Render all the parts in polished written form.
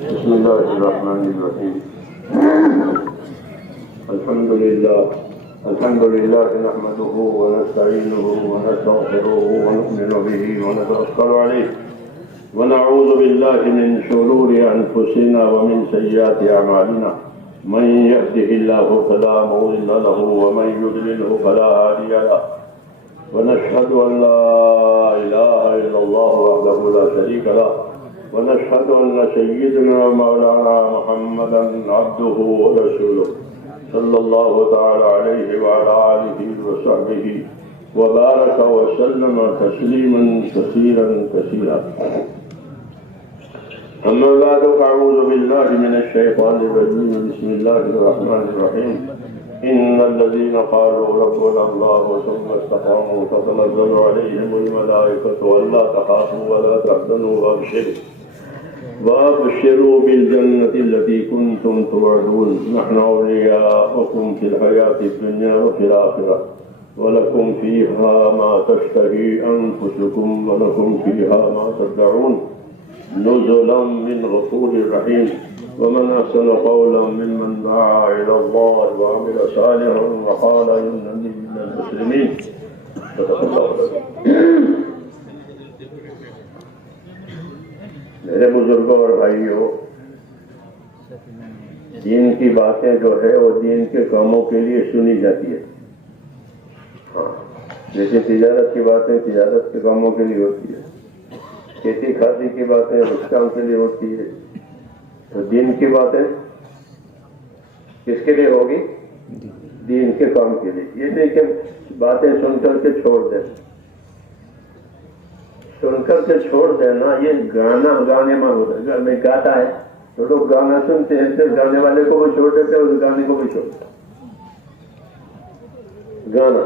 بسم الله الرحمن الرحيم. الحمد لله نحمده ونستعينه ونستغفره ونؤمن به ونتوكل عليه ونعوذ بالله من شرور أنفسنا ومن سيئات أعمالنا. من يهده الله فلا مضل له ومن يضلله فلا هادي له. ونشهد أن لا إله إلا الله وحده لا شريك له ونشهد أن سيدنا مولانا محمدا عبده ورسوله صلى الله تعالى عليه وعلى آله وصحبه وبارك وسلم تسليما كثيرا. أما بعد فأعوذ بالله من الشيطان الرجيم. بسم الله الرحمن الرحيم. إن الذين قالوا ربنا الله ثم استقاموا تتنزل عليهم الملائكة ألا تخافوا ولا تحزنوا وابشروا بالجنة التي كنتم توعدون. نحن أولياؤكم في الحياة الدنيا وفي الآخرة ولكم فيها ما تشتهي أنفسكم ولكم فيها ما تدعون نزلا من غفور رحيم. ومن أحسن قولا ممن دعا إلى الله وعمل صالحا وقال إنني من المسلمين. میرے بزرگوں اور بھائیوں، دین کی باتیں جو ہے وہ دین کے کاموں کے لیے سنی جاتی ہے. جیسے تجارت کی باتیں تجارت کے کاموں کے لیے ہوتی ہے، کھیتی کھاتی کی باتیں اس کام کے لیے ہوتی ہے، تو دین کی باتیں کس کے لیے ہوگی؟ دین کے کام کے لیے. یہ نہیں کہ باتیں سن کر کے چھوڑ دیں. سن کر کے چھوڑ دینا یہ گانے میں ہوتا ہے. میں گاتا ہے تو لوگ گانا سنتے ہیں، پھر گانے والے کو بھی چھوڑ دیتے ہیں اور گانے کو بھی چھوڑ دیتے ہیں. گانا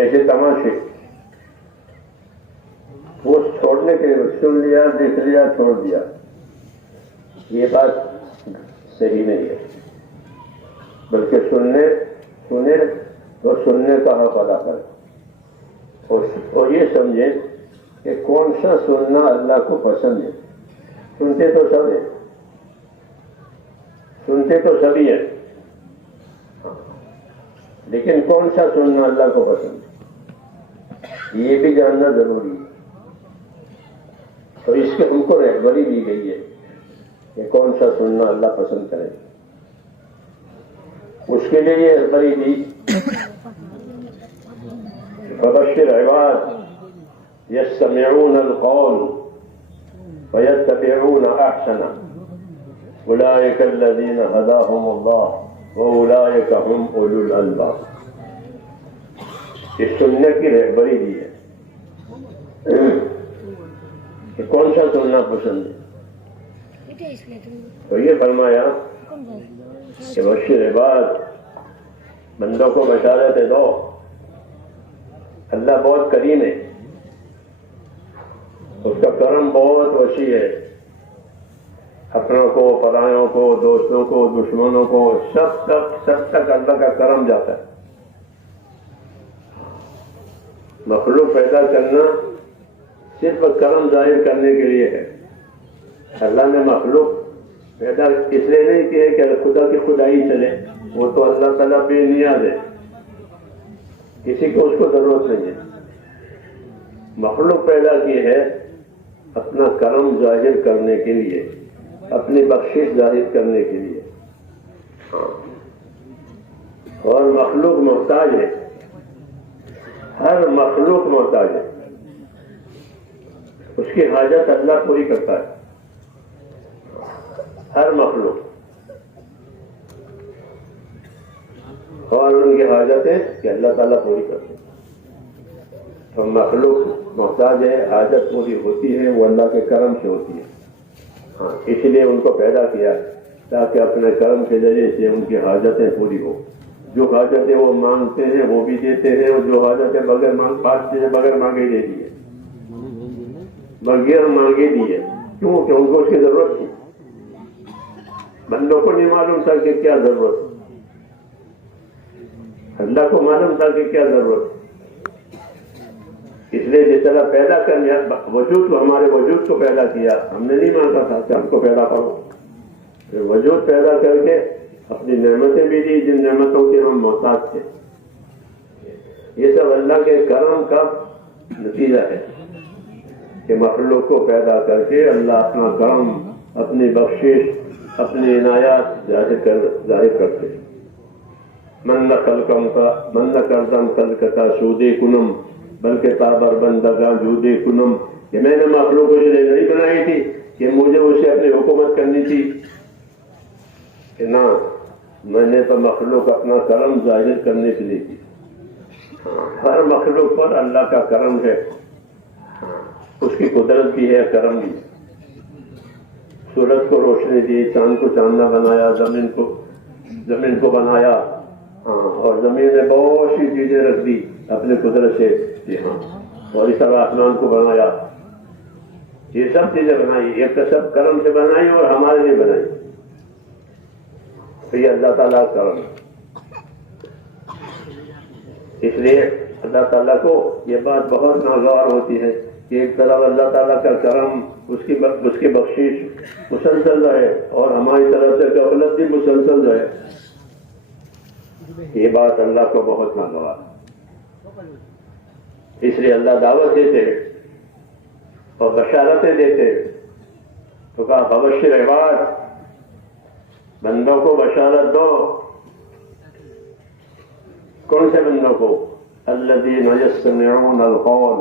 ایسے تماشے وہ چھوڑنے کے سن لیا، دیکھ لیا، چھوڑ دیا، یہ بات صحیح نہیں ہے. بلکہ سنیں اور سننے کا حق ادا کریں اور یہ سمجھیں کہ کون سا سننا اللہ کو پسند ہے. سنتے تو سبھی ہیں، لیکن کون سا سننا اللہ کو پسند ہے یہ بھی جاننا ضروری ہے. تو اس کے ہم کو رہبری دی گئی ہے کہ کون سا سننا اللہ پسند کرے. اس کے لیے یہ رہبری دی فبشر عباد يستمعون القول فيتبعون احسنه اولئك الذين هداهم الله واولئك هم اولو الالباب. اس سننے کی رہبری دی ہے کہ کون سا سننا پسند ہے. تو یہ فرمایا کہ بشر عباد، بندوں کو بشارتیں دو. اللہ بہت کریم ہے، اس کا کرم بہت وسیع ہے. اپنوں کو، پرایوں کو، دوستوں کو، دشمنوں کو، سب تک اللہ کا کرم جاتا ہے. مخلوق پیدا کرنا صرف کرم ظاہر کرنے کے لیے ہے. اللہ نے مخلوق پیدا اس لیے نہیں کیا کہ خدا کی خدائی چلے. وہ تو اللہ تعالیٰ بے نیاز ہے، کسی کو اس کو ضرورت نہیں ہے. مخلوق پیدا کی ہے اپنا کرم ظاہر کرنے کے لیے، اپنی بخشش ظاہر کرنے کے لیے. اور مخلوق محتاج ہے، ہر مخلوق محتاج ہے. اس کی حاجت اللہ پوری کرتا ہے، ہر مخلوق. اور ان کی حاجتیں کہ اللہ تعالیٰ پوری کرتے ہیں. تو مخلوق محتاج ہے، حاجت پوری ہوتی ہے وہ اللہ کے کرم سے ہوتی ہے. اس لیے ان کو پیدا کیا تاکہ اپنے کرم کے ذریعے سے ان کی حاجتیں پوری ہو. جو حاجتیں وہ مانگتے ہیں وہ بھی دیتے ہیں، اور جو حاجتیں بغیر مانگے دے دیے، بغیر مانگے دیے. کیوں کہ ان کو اس کی ضرورت تھی. بندوں کو نہیں معلوم تھا کہ کیا ضرورت، اللہ کو معلوم تھا کہ کیا ضرورت. اس لیے جس طرح پیدا کرنے وجود کو، ہمارے وجود کو پیدا کیا، ہم نے نہیں مانگا تھا کہ ہم کو پیدا کرو، وجود پیدا کر کے اپنی نعمتیں بھی دی جن نعمتوں کے ہم محتاج تھے۔ یہ سب اللہ کے کرم کا نتیجہ ہے کہ مخلوق کو پیدا کر کے اللہ اپنا کرم، اپنی بخشش، اپنی عنایات ظاہر کرتے۔ من نہ کردم خلقتا سودے کنم بلکہ تابر بندگاں جودے کنم، کہ میں نے مخلوق کو اس لیے نہیں بنائی تھی کہ مجھے اسے اپنی حکومت کرنی تھی، کہ نہ، میں نے تو مخلوق اپنا کرم ظاہر کرنے کے لیے کی۔ ہر مخلوق پر اللہ کا کرم ہے، اس کی قدرت بھی ہے، کرم بھی ہے۔ سورج کو روشنی دی، چاند کو چاندنا بنایا، زمین کو بنایا، اور زمین نے بہت سی چیزیں رکھ دی اپنے قدرت سے، جی ہاں، اور اس طرح آسمان کو بنایا۔ یہ سب چیزیں بنائی، یہ تو سب کرم سے بنائی اور ہمارے لیے بنائی، تو یہ اللہ تعالیٰ کا کرم ہے۔ اس لیے اللہ تعالیٰ کو یہ بات بہت ناگوار ہوتی ہے کہ ایک طرف اللہ تعالیٰ کا کرم، اس کی بخشش مسلسل رہے اور ہماری طرف سے غفلت بھی مسلسل رہے، یہ بات اللہ کو بہت ناگوار ہے۔ اس لیے اللہ دعوت دیتے ہیں اور بشارتیں دیتے ہیں، تو کہا فبشر عباد، بندوں کو بشارت دو۔ کون سے بندوں کو؟ الذین یستمعون القول،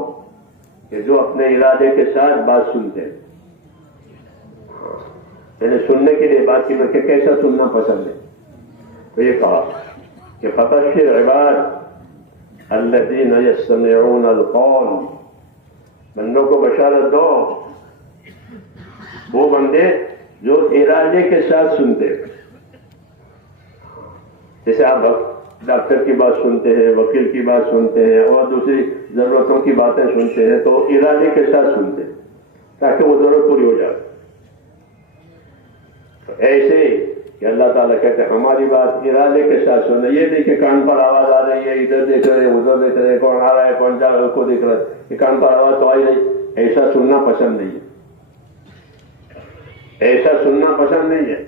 کہ جو اپنے ارادے کے ساتھ بات سنتے ہیں۔ میں نے سننے کے لیے بات کی، کہ کیسا سننا پسند ہے، تو یہ کہا کہ فبشر عباد الذین یستمعون القول، بندوں کو بشارت دو، وہ بندے جو ارادے کے ساتھ سنتے ہیں۔ جیسے آپ ڈاکٹر کی بات سنتے ہیں، وکیل کی بات سنتے ہیں اور دوسری ضرورتوں کی باتیں سنتے ہیں، تو ارادے کے ساتھ سنتے ہیں تاکہ وہ ضرورت پوری ہو جائے۔ ایسے کہ اللہ تعالیٰ کہتے ہیں ہماری بات ارادے کے ساتھ سننا، یہ نہیں کہ کان پر آواز آ رہی ہے، ادھر دیکھ رہے ادھر دیکھ رہے، کون آ رہا ہے کون جا رہا ہے اس کو دیکھ رہا ہے، کہ کان پر آواز تو آئی نہیں، ایسا سننا پسند نہیں ہے، ایسا سننا پسند نہیں ہے،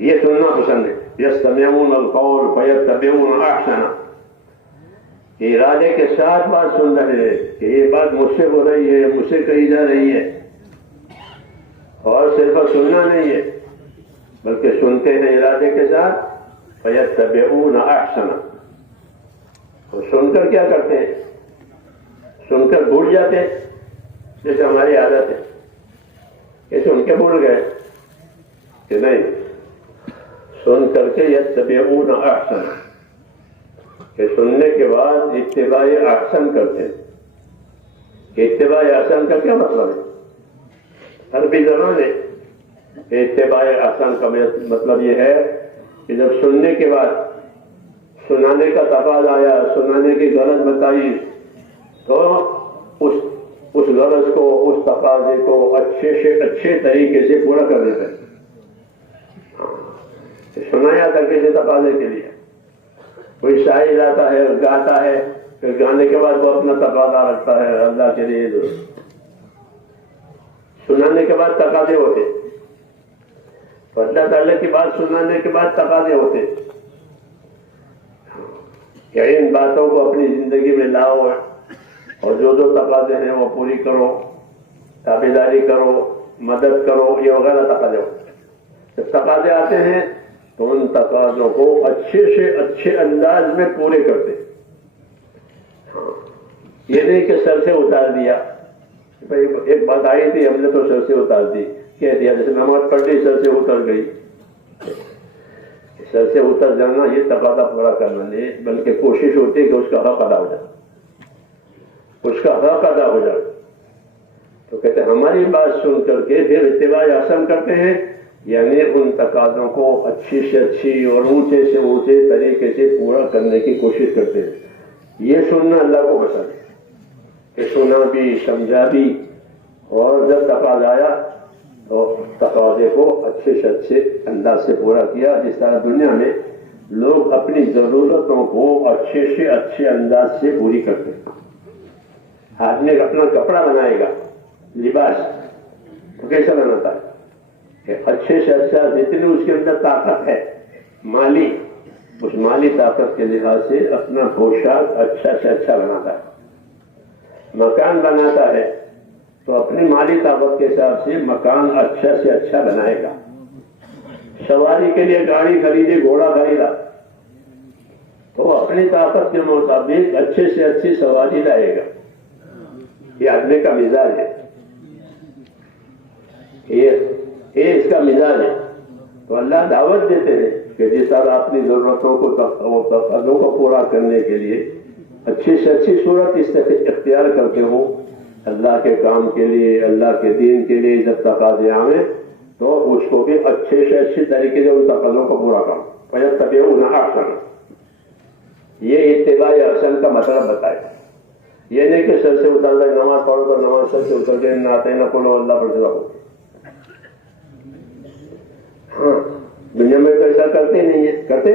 یہ سننا پسند ہے۔ یستمعون القول فیتبعون احسنہ، کہ ارادے کے ساتھ بات سن رہے ہیں کہ یہ بات مجھ سے ہو رہی ہے، مجھ سے کہی جا رہی ہے، اور صرف سننا نہیں ہے بلکہ سنتے ہیں ارادے کے ساتھ، فیتبعون احسنہ، اور سن کر کیا کرتے ہیں؟ سن کر بھول جاتے ہیں، جیسے ہماری عادت ہے کہ سن کے بھول گئے، کہ نہیں، سن کر کے یتبعون احسن، کہ سننے کے بعد اتباع احسن کرتے ہیں۔ کہ اتباع احسن کا کیا مطلب ہے؟ عربی زبان ہے کہ اتباع احسن کا مطلب یہ ہے کہ جب سننے کے بعد سنانے کا تقاضا آیا، سنانے کی غرض بتائی، تو اس غرض کو، اس تقاضے کو اچھے سے اچھے طریقے سے پورا کر دیتے ہیں۔ سنایا تھا کسی تقاضے کے لیے، کوئی شاعر آتا ہے گاتا ہے، پھر گانے کے بعد وہ اپنا تقاضا رکھتا ہے اللہ کے لیے، سنانے کے بعد تقاضے ہوتے، تو اللہ تعالیٰ کی بات سنانے کے بعد تقاضے ہوتے کہ ان باتوں کو اپنی زندگی میں لاؤ اور جو جو تقاضے ہیں وہ پوری کرو، تابعداری کرو، مدد کرو، یہ وغیرہ تقاضے ہوتے۔ جب تقاضے آتے ہیں تو ان تقاضوں کو اچھے سے اچھے انداز میں پورے کرتے، یہ نہیں کہ سر سے اتار دیا، ایک بات آئی تھی ہم نے تو سر سے اتار دی، کہہ دیا، جیسے نماز پڑھ لی سر سے اتر گئی۔ سر سے اتر جانا یہ تقاضا پورا کرنا نہیں، بلکہ کوشش ہوتی ہے کہ اس کا حق ادا ہو جائے، اس کا حق ادا ہو جائے۔ تو کہتے ہیں ہماری بات سن کر کے پھر اتباع احسن کرتے ہیں، یعنی ان تقاضوں کو اچھی سے اچھی اور اونچے سے اونچے طریقے سے پورا کرنے کی کوشش کرتے ہیں۔ یہ سننا اللہ کو پسند ہے کہ سنا بھی، سمجھا بھی، اور جب تقاضا آیا تو تقاضے کو اچھے سے اچھے انداز سے پورا کیا، جس طرح دنیا میں لوگ اپنی ضرورتوں کو اچھے سے اچھے انداز سے پوری کرتے ہیں۔ آدمی اپنا کپڑا بنائے گا، لباس، تو کیسا بناتا ہے کہ اچھے سے اچھا جتنی اس کے اندر طاقت ہے مالی، اس مالی طاقت کے لحاظ سے اپنا پوشاک اچھا سے اچھا بناتا ہے. مکان بناتا ہے تو اپنی مالی طاقت کے حساب سے مکان اچھا سے اچھا بنائے گا. سواری کے لیے گاڑی خریدے، گھوڑا خریدا تو اپنی طاقت کے مطابق اچھے سے اچھی سواری لائے گا. یہ آدمی کا مزاج ہے، یہ اس کا مزاج ہے. تو اللہ دعوت دیتے ہیں کہ جس طرح اپنی ضرورتوں کو تقاضوں کو پورا کرنے کے لیے اچھی سے اچھی صورت اختیار کرتے ہو اللہ کے کام کے لیے، اللہ کے دین کے لیے جب تقاضے آئیں تو اس کو بھی اچھے سے اچھی طریقے سے ان تقاضوں کو پورا کرو. فَيَتَّبِعُونَ أَحْسَنَهُ. یہ اتباع احسن کا مطلب بتائے. یہ نہیں کہ سر سے اتر گئے نماز پڑھو تو نماز سر سے اتر گئے، نہ آتے نہ پڑھو اللہ پر رہو. ہاں دنیا میں تو ایسا کرتے نہیں ہے، کرتے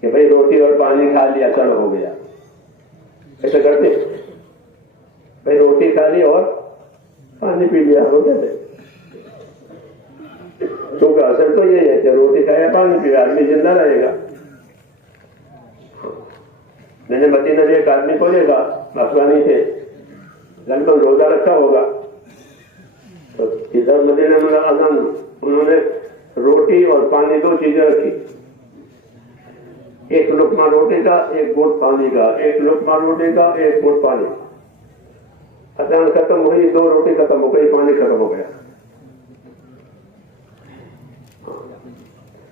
کہ بھائی روٹی اور پانی کھا لیا چلو ہو گیا، ایسا کرتے بھائی روٹی کھا لی اور پانی پی لیا ہو گیا. کیونکہ اصل تو یہ ہے کہ روٹی کھایا پانی پیا آدمی زندہ رہے گا. میں نے مدینہ میں ایک آدمی کو دیکھا، افغانی تھے، گھر میں روزہ رکھا ہوگا تو ادھر مدینہ میں اذان، انہوں نے روٹی اور پانی دو چیزیں رکھی، ایک لقمہ روٹی کا ایک گھونٹ پانی کا، ایک لقمہ روٹی کا ایک گھونٹ پانی. اذان ختم ہوئی، دو روٹی ختم ہو گئی، پانی ختم ہو گیا،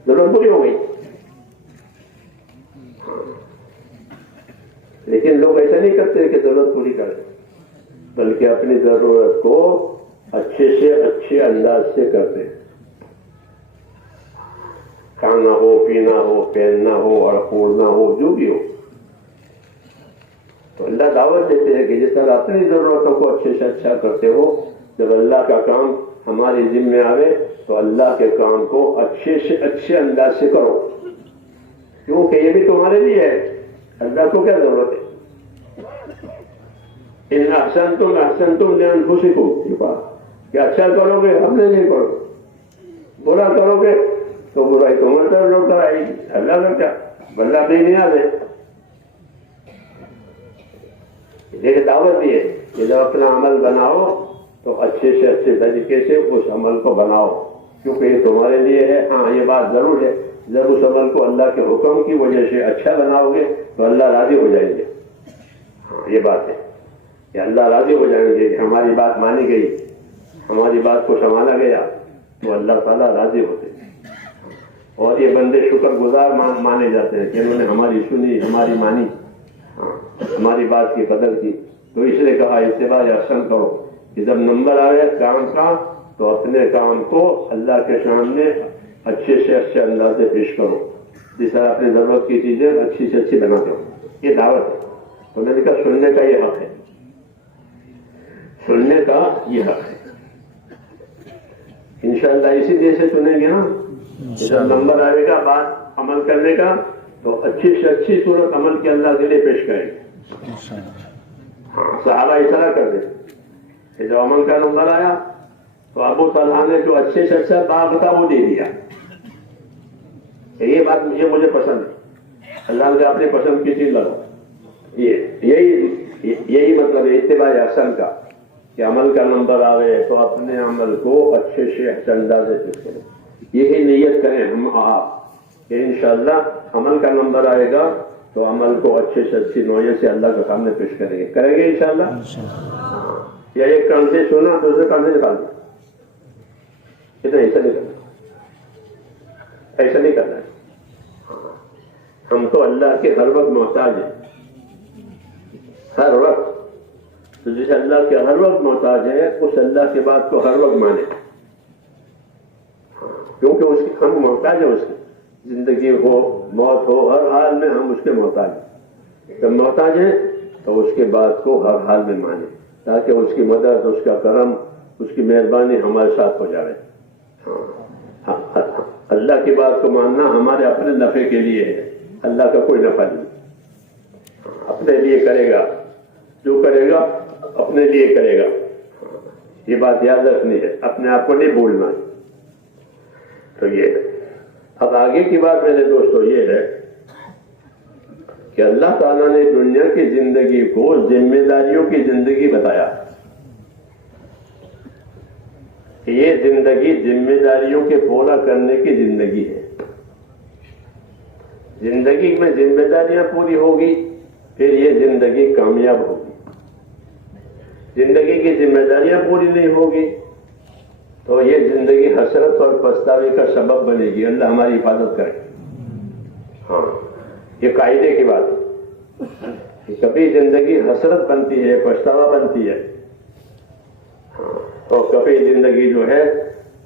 ضرورت پوری ہو گئی. لیکن لوگ ایسا نہیں کرتے کہ ضرورت پوری کریں، بلکہ اپنی ضرورت کو اچھے سے اچھے انداز سے کرتے ہیں. کھانا ہو، پینا ہو، پہننا ہو اور اوڑھنا ہو، جو بھی ہو، تو اللہ دعوت دیتے ہیں کہ جس طرح اپنی ضرورتوں کو اچھے سے اچھا کرتے ہو، جب اللہ کا کام ہماری ذمہ آوے تو اللہ کے کام کو اچھے سے اچھے انداز سے کرو، کیونکہ یہ بھی تمہارے لیے ہے. اللہ کو کیا ضرورت ہے؟ ان احسنتم احسنتم لانفسکم، کہ اچھا کرو گے ہم نے نہیں کرو، برا کرو گے تو برائی تمہارے طرف لوٹ کر آئے گی. اللہ کا کیا، اللہ بھی نہیں آتے. ایک دعوت یہ ہے کہ جب اپنا عمل بناؤ تو اچھے سے اچھے طریقے سے اس عمل کو بناؤ، کیونکہ یہ تمہارے لیے ہے. ہاں یہ بات ضرور ہے، جب اس عمل کو اللہ کے حکم کی وجہ سے اچھا بناؤ گے تو اللہ راضی ہو جائیں گے. ہاں یہ بات ہے کہ اللہ راضی ہو جائیں گے کہ ہماری بات مانی گئی، ہماری بات کو سنبھالا گیا تو اللہ تعالیٰ راضی ہوتے ہیں. اور یہ بندے شکر گزار مانے جاتے ہیں کہ انہوں نے ہماری سنی، ہماری مانی، ہماری بات کی قدر کی. تو اس لیے کہا اتباع احسن کرو کہ جب نمبر آئے کام کا تو اپنے کام کو اللہ کے سامنے اچھے سے اچھے انداز سے پیش کرو، جس طرح اپنی ضرورت کی چیزیں اچھی سے اچھی بناتے ہو. یہ دعوت ہے. تو میں نے کہا سننے کا یہ حق ہے، سننے کا یہ حق ہے. انشاءاللہ اسی دیر سے سنیں گے نا، جب نمبر آئے گا بات عمل کرنے کا تو اچھی سے اچھی صورت عمل کے اللہ کے لیے پیش کریں گے. ہاں صحابہ اس طرح کرتے کہ جب عمل کا نمبر آیا تو ابو طلحہ نے جو اچھے سے اچھا باغ تھا وہ دے دیا. یہ بات مجھے پسند ہے، اللہ نے اپنی پسند کی چیز لگا. یہی مطلب ہے اتباع احسن کا، کہ عمل کا نمبر آئے تو اپنے عمل کو اچھے سے اچھے انداز سے پیش کریں. یہی نیت کریں ہم آپ کہ انشاءاللہ عمل کا نمبر آئے گا تو عمل کو اچھے سے اچھی نوعیت سے اللہ کے سامنے پیش کریں گے انشاءاللہ. یا ایک کان سے سنا دوسرے کان سے نکال دیا، اتنا ایسا نہیں کرنا، ایسا نہیں کرنا ہے. ہم تو اللہ کے ہر وقت محتاج ہیں، ہر وقت. تو جس اللہ کے ہر وقت محتاج ہے اس اللہ کی بات کو ہر وقت مانے، کیونکہ اس کی ہم محتاج ہیں. اس کی زندگی ہو موت ہو ہر حال میں ہم اس کے محتاج ہیں. جب محتاج ہیں تو اس کے بات کو ہر حال میں مانے، تاکہ اس کی مدد، اس کا کرم، اس کی مہربانی ہمارے ساتھ ہو جائے. اللہ کی بات کو ماننا ہمارے اپنے نفع کے لیے ہے، اللہ کا کوئی نفع نہیں. اپنے لیے کرے گا، جو کرے گا اپنے لیے کرے گا. یہ بات یاد رکھنی ہے، اپنے آپ کو نہیں بھولنا ہے. تو یہ ہے. اب آگے کی بات میرے دوستو یہ ہے کہ اللہ تعالیٰ نے دنیا کی زندگی کو ذمہ داریوں کی زندگی بتایا کہ یہ زندگی ذمہ داریوں کے پورا کرنے کی زندگی ہے. زندگی میں ذمہ داریاں پوری ہوگی پھر یہ زندگی کامیاب ہوگی. زندگی کی ذمہ داریاں پوری نہیں ہوگی تو یہ زندگی حسرت اور پچھتاوے کا سبب بنے گی. اللہ ہماری حفاظت کرے. ہاں، یہ قاعدے کی بات ہے کہ کبھی زندگی حسرت بنتی ہے، پچھتاوا بنتی ہے. ہاں، اور کبھی زندگی جو ہے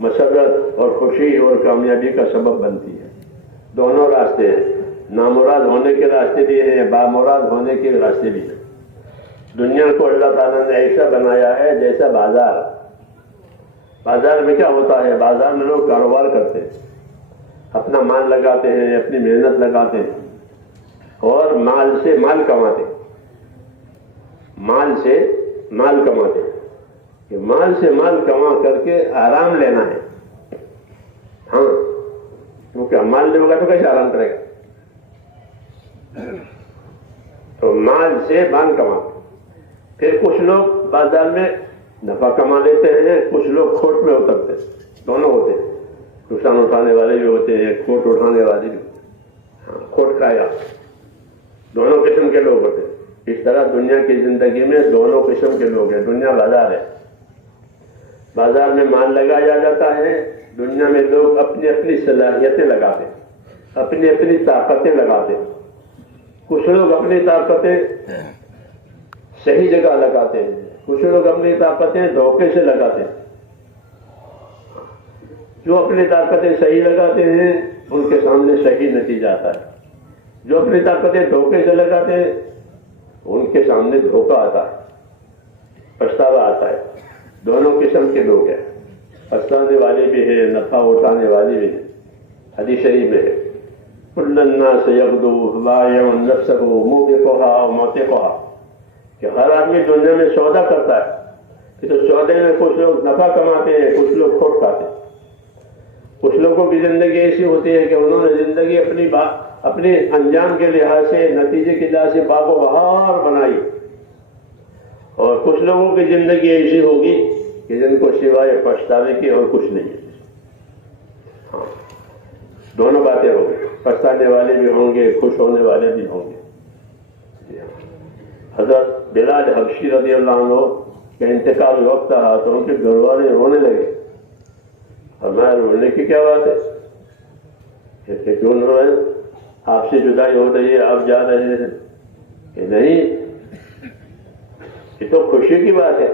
مسرت اور خوشی اور کامیابی کا سبب بنتی ہے. دونوں راستے ہیں. نامراد ہونے کے راستے بھی ہیں، بامراد ہونے کے راستے بھی ہیں. دنیا کو اللہ تعالیٰ نے ایسا بنایا ہے جیسا بازار. بازار میں کیا ہوتا ہے؟ بازار میں لوگ کاروبار کرتے ہیں، اپنا مال لگاتے ہیں، اپنی محنت لگاتے ہیں اور مال سے مال کماتے ہیں. مال سے مال کماتے ہیں کہ مال سے مال کما کر کے آرام لینا ہے. ہاں، کیونکہ مال نہیں ہوگا تو کیسے آرام کرے گا؟ تو مال سے مال کماتے. پھر کچھ لوگ بازار میں نفع کما لیتے ہیں، کچھ لوگ کھوٹ میں اترتے ہیں. دونوں ہوتے ہیں، نقصان اٹھانے والے بھی ہوتے ہیں، کھوٹ اٹھانے والے بھی ہوتے ہیں. ہاں، کھوٹ کھایا. دونوں قسم کے لوگ ہوتے ہیں. اس طرح دنیا کی زندگی میں دونوں قسم کے لوگ ہیں. دنیا بازار ہے، بازار میں مال لگایا جاتا ہے. دنیا میں لوگ اپنی اپنی صلاحیتیں لگاتے ہیں، اپنی اپنی طاقتیں لگاتے ہیں. کچھ لوگ اپنی طاقتیں صحیح جگہ لگاتے ہیں، کچھ لوگ اپنی طاقتیں دھوکے سے لگاتے ہیں. جو اپنی طاقتیں صحیح لگاتے ہیں ان کے سامنے صحیح نتیجہ آتا ہے. جو اپنی طاقتیں دھوکے سے لگاتے ہیں ان کے سامنے دھوکہ آتا ہے، پچھتاوا آتا ہے. دونوں قسم کے لوگ ہیں. پچھتانے والے بھی ہیں، نفع اٹھانے والے بھی ہیں. حدیث شریف میں ہے کل الناس یغدو بايع نفسه موبقها وموتقها، کہ ہر آدمی دنیا میں سودا کرتا ہے. تو سودے میں کچھ لوگ نفع کماتے ہیں، کچھ لوگ کھوٹ کھاتے ہیں. کچھ لوگوں کی زندگی ایسی ہوتی ہے کہ انہوں نے زندگی اپنے انجام کے لحاظ سے، نتیجے کے لحاظ سے باغ و بہار بنائی. اور کچھ لوگوں کی زندگی ایسی ہوگی کہ جن کو سوائے پچھتاوے کی اور کچھ نہیں ہے. ہاں، دونوں باتیں ہوں گی. پچھتانے والے بھی ہوں گے، خوش ہونے والے بھی ہوں گے. حضرت بلال حبشی رضی اللہ عنہ کا انتقال وقت رہا تو ان کے گھر والے رونے لگے. ہمارے رونے کی کیا بات ہے؟ کہتے کیوں نہ روئے؟ آپ سے جدائی ہو رہی ہے، آپ جا رہے ہیں. کہ نہیں، یہ تو خوشی کی بات ہے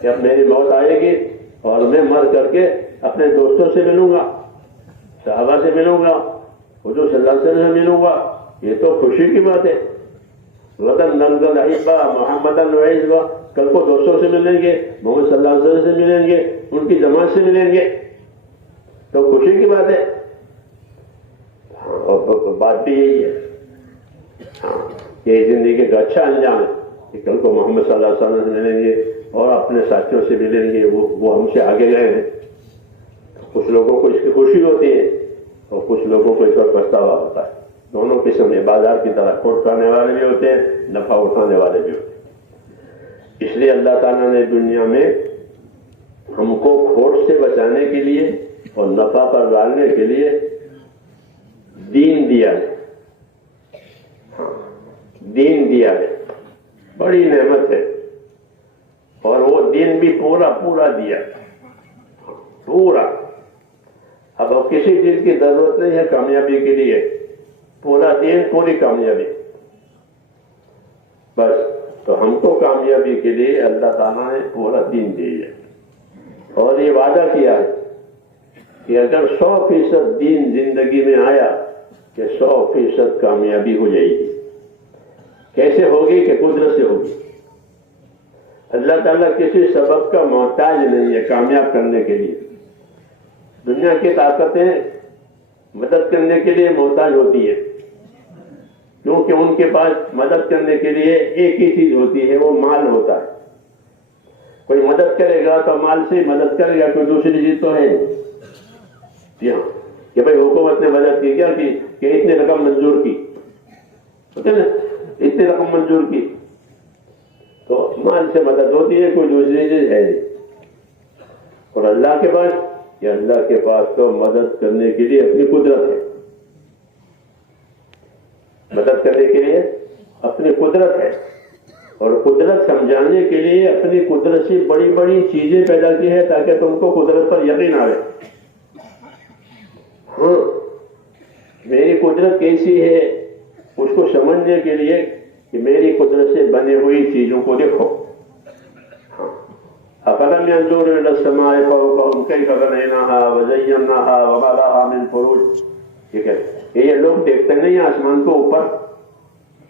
کہ اب میری موت آئے گی اور میں مر کر کے اپنے دوستوں سے ملوں گا، صحابہ سے ملوں گا، حضور صلی اللہ علیہ وسلم سے ملوں گا. یہ تو خوشی کی بات ہے. وطن ننزل احبا محمد الوحیدہ، کل کو دوستوں سے ملیں گے، محمد صلی اللہ علیہ وسلم سے ملیں گے، ان کی جماعت سے ملیں گے. تو خوشی کی بات ہے. اور بات بھی یہی ہے. ہاں، یہ زندگی کا اچھا انجام ہے کہ کل کو محمد صلی اللہ علیہ وسلم سے ملیں گے اور اپنے ساتھیوں سے ملیں گے. وہ ہم سے آگے گئے ہیں. کچھ لوگوں کو اس کی خوشی ہوتی ہے اور کچھ لوگوں کو اس پر پچھتاوا ہوتا ہے. دونوں قسم میں بازار کی طرح کھوٹ کھانے والے بھی ہوتے ہیں، نفع اٹھانے والے بھی ہوتے ہیں. اس لیے اللہ تعالیٰ نے دنیا میں ہم کو کھوٹ سے بچانے کے لیے اور نفع پر ڈالنے کے لیے دین دیا ہے. ہاں، دین دیا ہے، بڑی نعمت ہے. اور وہ دین بھی پورا پورا دیا، پورا. اب کسی چیز کی ضرورت نہیں ہے کامیابی کے لیے. پورا دین، پوری کامیابی. بس تو ہم کو کامیابی کے لیے اللہ تعالیٰ نے پورا دین دیا ہے. اور یہ وعدہ کیا ہے کہ اگر 100% دین زندگی میں آیا کہ 100% کامیابی ہو جائے گی. کیسے ہوگی؟ کہ قدرت سے ہوگی. اللہ تعالیٰ کسی سبب کا محتاج نہیں ہے کامیاب کرنے کے لیے. دنیا کی طاقتیں مدد کرنے کے لیے محتاج ہوتی ہے، کیونکہ ان کے پاس مدد کرنے کے لیے ایک ہی چیز ہوتی ہے، وہ مال ہوتا ہے. کوئی مدد کرے گا تو مال سے ہی مدد کرے گا، کوئی دوسری چیز تو ہے جی ہاں کہ بھائی حکومت نے مدد کی کیا کی کہ اتنی رقم منظور کی، ٹھیک ہے نا، اتنی رقم منظور کی تو مال سے مدد ہوتی ہے، کوئی دوسری چیز ہے نہیں۔ اور اللہ کے پاس، کہ اللہ کے پاس تو مدد کرنے کے لیے اپنی قدرت ہے، مدد کرنے کے لیے اپنی قدرت ہے، اور قدرت سمجھانے کے لیے اپنی قدرت سے بڑی بڑی چیزیں پیدا کی ہے تاکہ تم کو قدرت پر یقین آئے۔ ہاں میری قدرت کیسی ہے اس کو سمجھنے کے لیے کہ میری قدرت سے بنی ہوئی چیزوں کو دیکھو۔ أَفَلَمْ يَنظُرُوا إِلَى السَّمَاءِ فَوْقَهُمْ كَيْفَ بَنَيْنَاهَا وَزَيَّنَّاهَا وَمَا لَهَا مِنْ فُرُوجٍ، ٹھیک ہے، یہ لوگ دیکھتے نہیں ہیں آسمان کو اوپر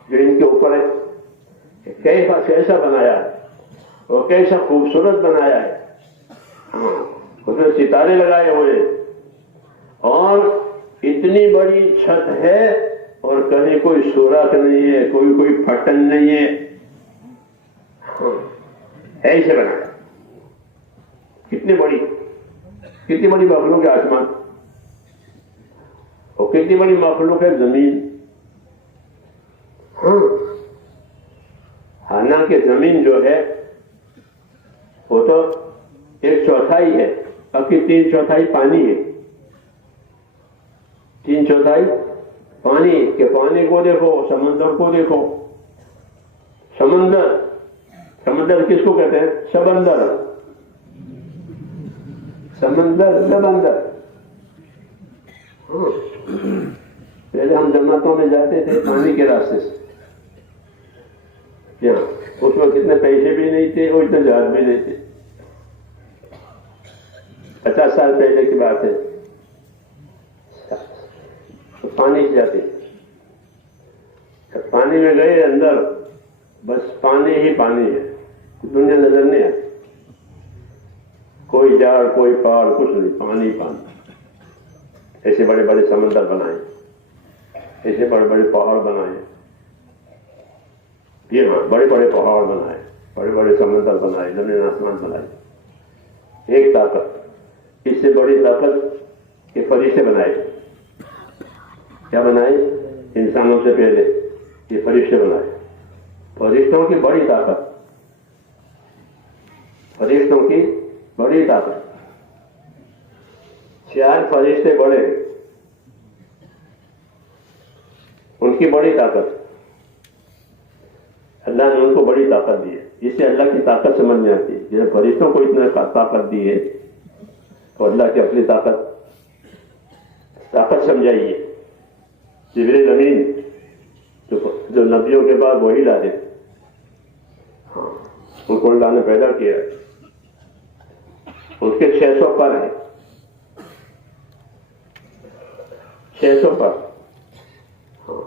جو ان کے اوپر ہے، کیسا بنایا ہے اور کیسا خوبصورت بنایا ہے، اس میں ستارے لگائے ہوئے اور اتنی بڑی چھت ہے اور کہیں کوئی سوراخ نہیں ہے، کوئی پھٹن نہیں ہے، ایسے بنایا۔ کتنی بڑی مخلوق ہے آسمان، اور کتنی بڑی مخلوق ہے زمین۔ ہاں حالانکہ زمین جو ہے وہ تو 1/4 ہے، باقی 3/4 پانی ہے، 3/4 پانی، کہ پانی کو دیکھو، سمندر کو دیکھو، سمندر کس کو کہتے ہیں؟ سمندر پہلے ہم جنتوں میں جاتے تھے پانی کے راستے سے، اس میں کتنے پیسے بھی نہیں تھے اور اتنے جہاز بھی نہیں تھے، 50 سال پہلے کی بات ہے، تو پانی سے جاتے، پانی میں گئے اندر، بس پانی ہی پانی ہے، دنیا نظر نہیں آتی، کوئی جھاڑ کوئی پہاڑ کچھ نہیں، پانی پانی۔ ایسے بڑے بڑے سمندر بنائے، ایسے بڑے بڑے پہاڑ بنائے، جی ہاں بڑے بڑے پہاڑ بنائے، بڑے بڑے سمندر بنائے، زمین آسمان بنائے۔ ایک طاقت، اس سے بڑی طاقت کہ فرشتے بنائے، کیا بنائے؟ انسانوں سے پہلے یہ فرشتے بنائے، فرشتوں کی بڑی طاقت، فرشتوں کی بڑی طاقت، 4 فرشتے بڑے، ان کی بڑی طاقت، اللہ نے ان کو بڑی طاقت دی ہے، اس سے اللہ کی طاقت سمجھ میں آتی ہے۔ جیسے فرشتوں کو اتنا طاقت دی ہے تو اللہ کی اپنی طاقت سمجھائیے۔ جبریل امین جو نبیوں کے بعد وہی لاتے، ہاں ان کو اللہ نے پیدا کیا، اس کے 600 پر ہیں، 600 پر، ہاں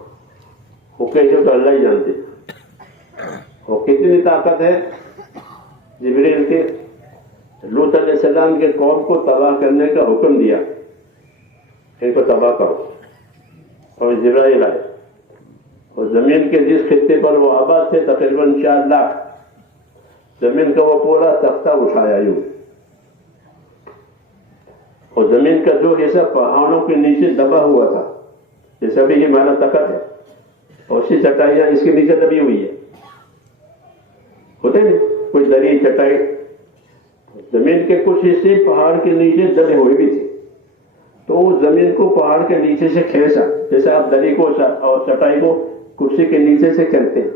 وہ کیسے تو اللہ ہی جانتے، وہ کتنی طاقت ہے جبریل کے۔ لوط علیہ السلام کے قوم کو تباہ کرنے کا حکم دیا، ان کو تباہ کرو، اور جبرائیل آئے، اور زمین کے جس خطے پر وہ آباد تھے تقریباً 4 لاکھ، زمین کا وہ پورا تختہ اٹھایا یوں، اور زمین کا جو حصہ پہاڑوں کے نیچے دبا ہوا تھا، جیسے ابھی یہ ہمارا تخت ہے اور اسی چٹائیاں اس کے نیچے دبی ہوئی ہے، ہوتے نہیں کچھ دری چٹائی، زمین کے کچھ حصے پہاڑ کے نیچے دبے ہوئے بھی تھے، تو اس زمین کو پہاڑ کے نیچے سے کھینچا، جیسے آپ دری کو اور چٹائی کو کرسی کے نیچے سے کھینچتے ہیں،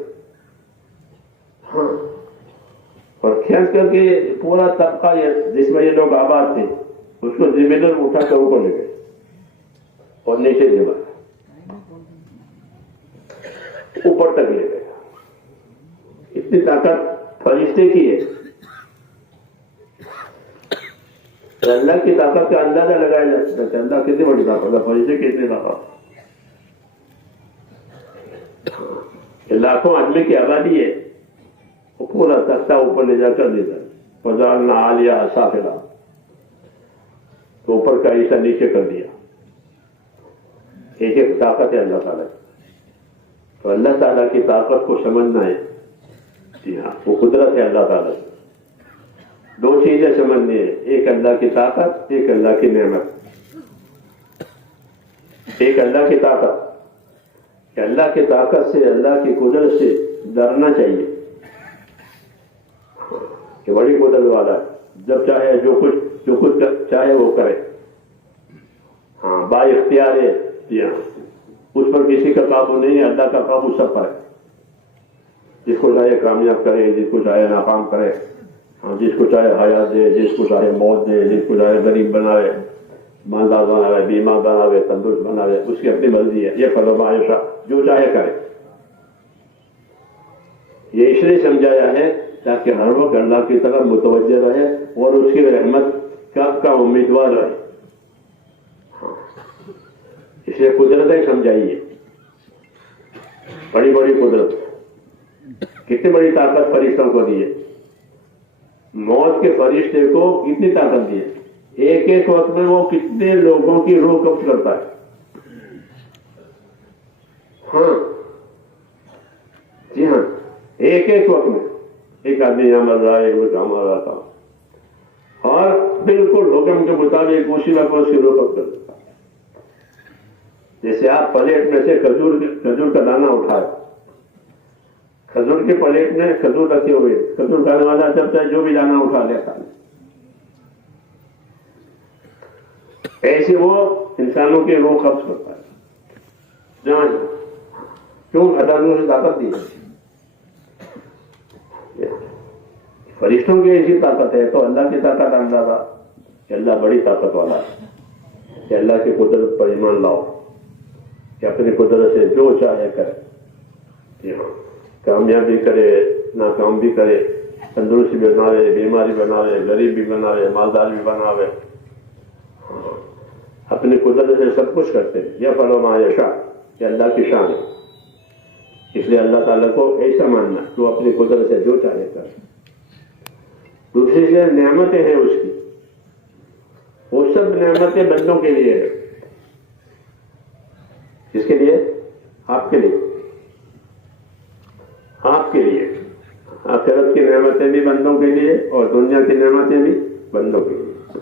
ہاں، اور کھینچ کر کے پورا طبقہ جس میں یہ لوگ آباد تھے اس کو زمین پر اٹھا کر اوپر لے گئے اور نیچے دبا اوپر تک لے گئے۔ اتنی طاقت فرشتے کی ہے، اللہ کی طاقت کا اندازہ لگایا جا سکتا ہے، اللہ کتنی بڑی طاقت ہے، فرشتے کتنی طاقت، لاکھوں آدمی کی آبادی ہے، وہ پورا تختہ اوپر لے جا کر دیتا ہے، وَجَعَلْنَا عَالِيَهَا سَافِلًا، تو اوپر کا حصہ نیچے کر دیا۔ ایک ایک طاقت ہے اللہ تعالیٰ کی، تو اللہ تعالیٰ کی طاقت کو سمجھنا ہے، جی ہاں وہ قدرت ہے اللہ تعالیٰ کی، دو چیزیں سمجھنی ہے، ایک اللہ کی طاقت، ایک اللہ کی نعمت۔ ایک اللہ کی طاقت کہ اللہ کی طاقت سے، اللہ کی قدرت سے ڈرنا چاہیے کہ بڑی قدرت والا ہے، جب چاہے جو کچھ چاہے وہ کرے، ہاں با اختیار ہے، اس پر کسی کا قابو نہیں ہے، اللہ کا قابو سب پر ہے۔ جس کو چاہے کامیاب کرے، جس کو چاہے ناکام کرے، ہاں جس کو چاہے حیات دے، جس کو چاہے موت دے، جس کو چاہے غریب بناوے، مالدار بناوے، بیمار بناوے، تندرست بناوے، اس کی اپنی مرضی ہے۔ یہ فرما عائشہ جو چاہے کرے، یہ اس لیے سمجھایا ہے تاکہ ہر وقت اللہ کی طرف متوجہ رہے اور اس کی رحمت کا امیدوار رہے۔ اس لیے قدرتیں سمجھائیے، بڑی بڑی قدرت، کتنی بڑی طاقت فرشتوں کو دی ہے، موت کے فرشتے کو کتنی طاقت دی ہے، ایک ایک وقت میں وہ کتنے لوگوں کی روح قبض کرتا ہے۔ ہاں جی ہاں، ایک ایک وقت میں ایک آدمی یہاں مر رہا ہے، ایک وقت مر رہا تھا، اور بالکل حکم کے مطابق اسی وقت اس کی روح قبض کرتا ہے۔ جیسے آپ پلیٹ میں سے کھجور کا دانہ اٹھائے، کھجور کے پلیٹ میں کھجور رکھے ہوئے، کھجور کھانے والا جب چاہے جو بھی دانہ اٹھا لیتا ہے، ایسے وہ انسانوں کی روح قبض کرتا ہے۔ جہاں کیوں اداروں سے طاقت دی ہے، فرشتوں کی ایسی طاقت ہے تو اللہ کی طاقت اندازہ کہ اللہ بڑی طاقت والا ہے، کہ اللہ کی قدرت پر ایمان لاؤ کہ اپنی قدرت سے جو چاہے کرے، کامیاب بھی کرے، ناکام بھی کرے، تندرستی بھی بناوے، بیماری بناوے، غریب بھی بناوے، مالدار بھی بناوے، اپنی قدرت سے سب کچھ کرتے ہیں۔ یہ فرما یشاء کہ اللہ کی شان ہے، اس لیے اللہ تعالیٰ کو ایسا ماننا تو اپنی قدرت سے جو چاہے کر۔ دوسری سے نعمتیں ہیں اس کی، وہ سب نعمتیں بندوں کے لیے ہے۔ کس کے لیے؟ آپ کے لیے، آپ کے لیے۔ آخرت کی نعمتیں بھی بندوں کے لیے اور دنیا کی نعمتیں بھی بندوں کے لیے۔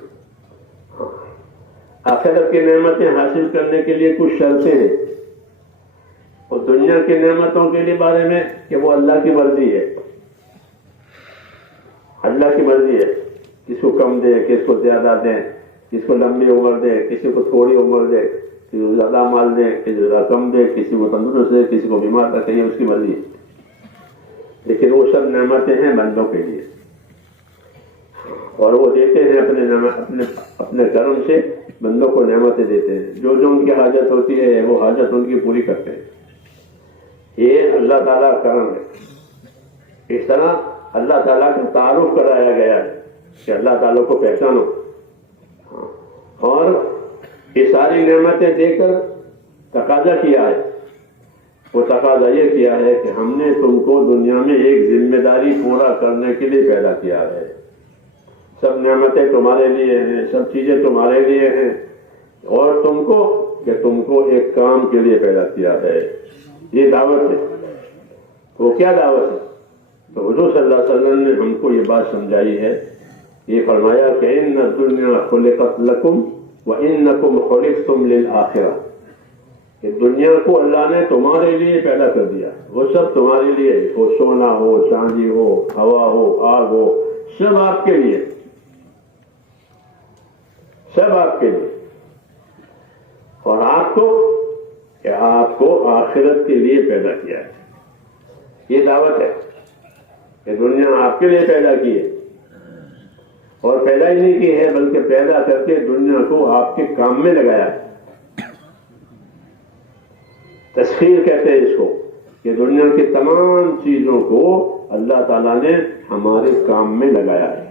آخرت کی نعمتیں حاصل کرنے کے لیے کچھ شرطیں ہیں، اور دنیا کی نعمتوں کے لیے بارے میں کہ وہ اللہ کی مرضی ہے، اللہ کی مرضی ہے، کس کو کم دے، کس کو زیادہ دیں، کس کو لمبی عمر دے، کسی کو تھوڑی عمر دے، کسی کو زیادہ مال دے، کسی کو زیادہ کم دے، کسی کو تندرست دے، کسی کو بیمار رکھے، یہ اس کی مرضی ہے۔ لیکن وہ سب نعمتیں ہیں بندوں کے لیے، اور وہ دیتے ہیں اپنے کرم سے، بندوں کو نعمتیں دیتے ہیں، جو جو ان کی حاجت ہوتی ہے وہ حاجت ان کی پوری کرتے ہیں۔ یہ اللہ تعالیٰ کا کرم ہے۔ اس طرح اللہ تعالیٰ کا تعارف کرایا گیا ہے کہ اللہ تعالیٰ کو پہچانو، اور یہ ساری نعمتیں دے کر تقاضا کیا ہے، وہ تقاضا یہ کیا ہے کہ ہم نے تم کو دنیا میں ایک ذمہ داری پورا کرنے کے لیے پیدا کیا ہے، سب نعمتیں تمہارے لیے ہیں، سب چیزیں تمہارے لیے ہیں، اور تم کو ایک کام کے لیے پیدا کیا ہے۔ یہ دعوت ہے۔ وہ کیا دعوت ہے؟ تو حضور صلی اللہ علیہ وسلم نے ہم کو یہ بات سمجھائی ہے، یہ فرمایا کہ ان الدنیا خلقت لکم وانکم خلقتم للآخرہ، کہ دنیا کو اللہ نے تمہارے لیے پیدا کر دیا، وہ سب تمہارے لیے، وہ سونا ہو، چاندی ہو، ہوا ہو، آگ ہو، سب آپ کے لیے، سب آپ کے لیے، اور آپ کو آخرت کے لیے پیدا کیا ہے۔ یہ دعوت ہے کہ دنیا آپ کے لیے پیدا کی ہے، اور پیدا ہی نہیں کی ہے بلکہ پیدا کر کے دنیا کو آپ کے کام میں لگایا ہے۔ تسخیر کہتے ہیں اس کو، کہ دنیا کی تمام چیزوں کو اللہ تعالیٰ نے ہمارے کام میں لگایا ہے۔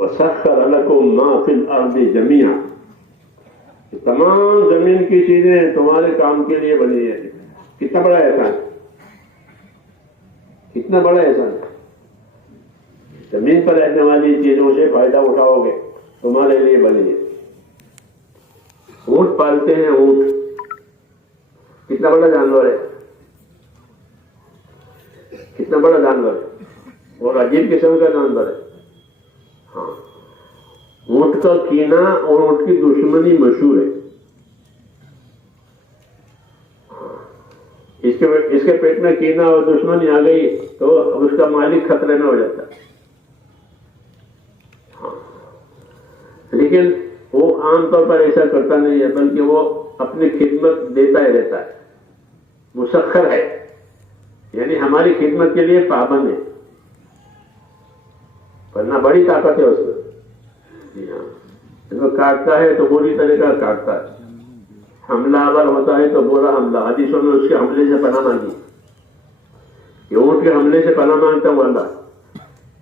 وَسَخَّرَ لَكُم مَّا فِي الْأَرْضِ جَمِيعًا، تمام زمین کی چیزیں تمہارے کام کے لیے بنی ہے۔ کتنا بڑا احسان، کتنا بڑا احسان۔ زمین پر رہنے والی چیزوں سے فائدہ اٹھاؤ گے، تمہارے لیے بنی ہے۔ اونٹ پالتے ہیں، اونٹ کتنا بڑا جانور ہے، کتنا بڑا جانور ہے، اور عجیب قسم کا جانور ہے۔ اونٹ کا کینا اور اونٹ کی دشمنی مشہور ہے. اس کے پیٹ میں کینا اور دشمنی آ گئی تو اس کا مالک خطرے میں ہو جاتا ہے. لیکن وہ عام طور پر ایسا کرتا نہیں ہے، بلکہ وہ اپنی خدمت دیتا ہی رہتا ہے، مسخر ہے، یعنی ہماری خدمت کے لیے پابند ہے، ورنہ بڑی طاقت ہے اس میں. جی ہاں، وہ کاٹتا ہے تو بری طریقہ کاٹتا ہے، حملہ آور ہوتا ہے تو برا حملہ. حدیثوں میں اس کے حملے سے پناہ مانگی، یہ اونٹ کے حملے سے پناہ مانگتا ہوں اللہ.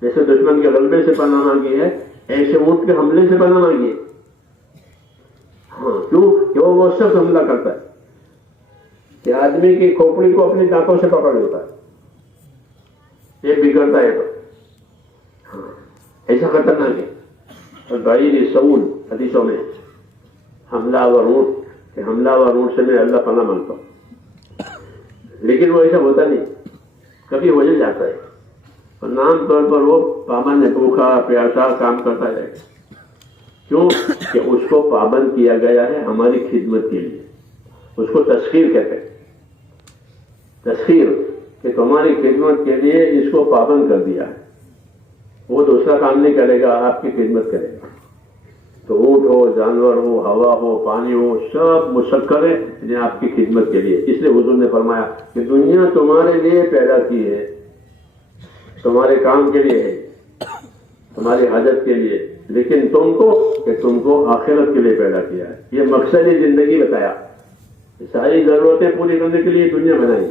جیسے دشمن کے غلبے سے پناہ مانگی ہے، ایسے اونٹ کے حملے سے پناہ مانگی ہے. ہاں، کیوں کہ وہ سخت حملہ کرتا ہے کہ آدمی کی کھوپڑی کو اپنی دانتوں سے پکڑ لیتا ہے، یہ بگڑتا ہے. تو ایسا خطرناک ہے. اور بعیر سعود حدیثوں میں حملہ آور اونٹ، کہ حملہ آور اونٹ سے میں اللہ پناہ مانگتا ہوں. لیکن وہ ایسا ہوتا نہیں، کبھی ہو جاتا ہے، اور عام طور پر وہ پابند ہے، بھوکا پیاسا کام کرتا ہے. کیوں کہ اس کو پابند کیا گیا ہے ہماری خدمت کے لیے. اس کو تسخیر کہتے ہیں، تسخیر، کہ تمہاری خدمت کے لیے اس کو پابند کر دیا ہے. وہ دوسرا کام نہیں کرے گا، آپ کی خدمت کرے گا. تو اونٹ ہو، جانور ہو، ہوا ہو، پانی ہو، سب مسخر ہے یعنی آپ کی خدمت کے لیے. اس لیے حضور نے فرمایا کہ دنیا تمہارے لیے پیدا کی ہے، تمہارے کام کے لیے ہے، تمہاری حاجت کے لیے، لیکن تم کو آخرت کے لیے پیدا کیا ہے. یہ مقصد زندگی بتایا. ساری ضرورتیں پوری کرنے کے لیے دنیا بنائی،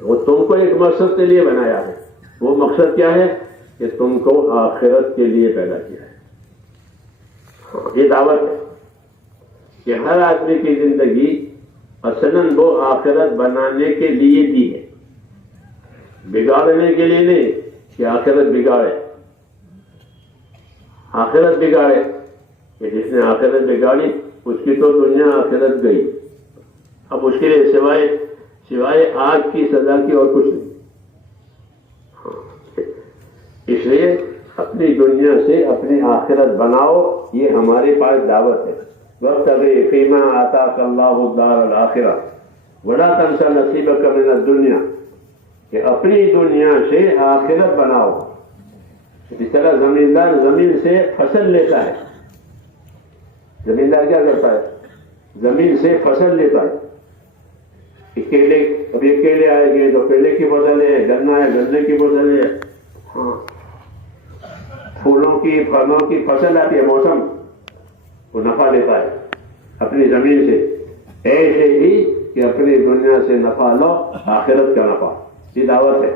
وہ تم کو ایک مقصد کے لیے بنایا ہے. وہ مقصد کیا ہے؟ کہ تم کو آخرت کے لیے پیدا کیا ہے. یہ دعوت ہے کہ ہر آدمی کی زندگی اصلاً وہ آخرت بنانے کے لیے دی ہے، بگاڑنے کے لیے نہیں کہ آخرت بگاڑے. آخرت بگاڑے کہ جس نے آخرت بگاڑی اس کی تو دنیا آخرت گئی. اب اس کے لیے سوائے آگ کی سزا کی اور کچھ نہیں. اس لیے اپنی دنیا سے اپنی آخرت بناؤ، یہ ہمارے پاس دعوت ہے. وابتغ فیما آتاک اللہ الدار الآخرہ ولا تنس نصیبک من الدنیا، کہ اپنی دنیا سے آخرت بناؤ. اس طرح زمیندار زمین سے فصل لیتا ہے. زمیندار کیا کرتا ہے؟ زمین سے فصل لیتا ہے. ابھی کیلے آئے گے تو کیلے کی فصل ہے، گنا ہے گنے کی فصل ہے، ہاں، پھولوں کی پھلوں کی فصل آتی ہے، موسم، وہ نفع لیتا ہے اپنی زمین سے. ایسے ہی کہ اپنی دنیا سے نفع لو، آخرت کا نفع. یہ دعوت ہے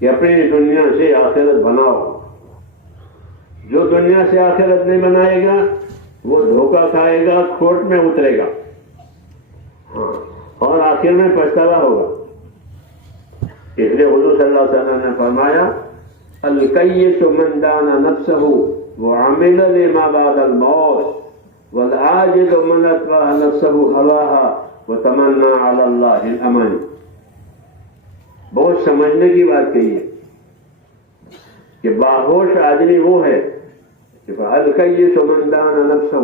کہ اپنی دنیا سے آخرت بناؤ. جو دنیا سے آخرت نہیں بنائے گا وہ دھوکہ کھائے گا، کھوٹ میں اترے گا، ہاں، اور آخر میں پچھتاوا ہوگا. اس لیے حضور صلی اللہ علیہ وسلم نے فرمایا الکیس من دان نفسہ وعمل لما بعد الموت والعاجز من اتبع نفسہ ہواها وتمنى علی اللہ الامانی. بہت سمجھنے کی بات کہی ہے کہ باہوش آدمی وہ ہے کہ الکیس من دان نفسہ،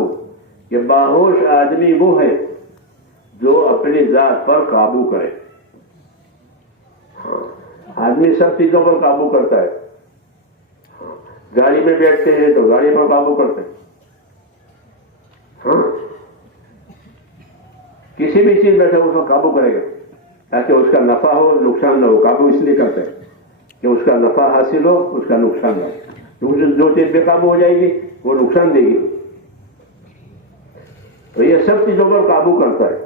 کہ باہوش آدمی وہ ہے جو اپنی ذات پر قابو کرے. آدمی سب چیزوں پر قابو کرتا ہے. گاڑی میں بیٹھتے ہیں تو گاڑی پر قابو کرتے ہیں، ہاں، کسی بھی چیز بیٹھے اس پر قابو کرے گا تاکہ اس کا نفع ہو نقصان نہ ہو. قابو اس لیے کرتے ہیں کہ اس کا نفع حاصل ہو، اس کا نقصان نہ ہو. جو چیز بے قابو ہو جائے گی وہ نقصان دے گی. تو یہ سب چیزوں پر قابو کرتا ہے.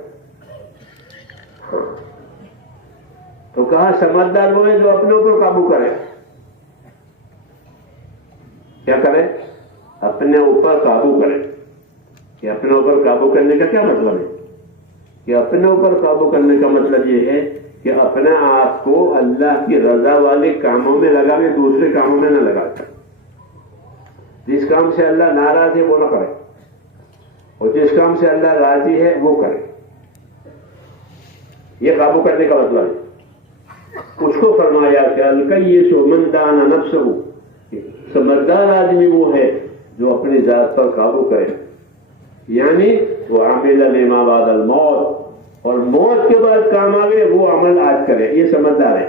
تو کہا سمجھدار وہ ہے جو اپنے اوپر قابو کرے. کیا کرے؟ اپنے اوپر قابو کرے. کہ اپنے اوپر قابو کرنے کا کیا مطلب ہے؟ کہ اپنے اوپر قابو کرنے کا مطلب یہ ہے کہ اپنے آپ کو اللہ کی رضا والے کاموں میں لگاوے، دوسرے کاموں میں نہ لگاتا. جس کام سے اللہ ناراض ہے وہ نہ کرے، اور جس کام سے اللہ راضی ہے وہ کرے. یہ قابو کرنے کا مطلب ہے. اس کو فرمایا کہ الکیس من دان نفسہ، سمجھدار آدمی وہ ہے جو اپنی ذات پر قابو کرے، یعنی وہ عامل لما بعد الموت، اور موت کے بعد کام آوے وہ عمل آج کرے. یہ سمجھدار ہے،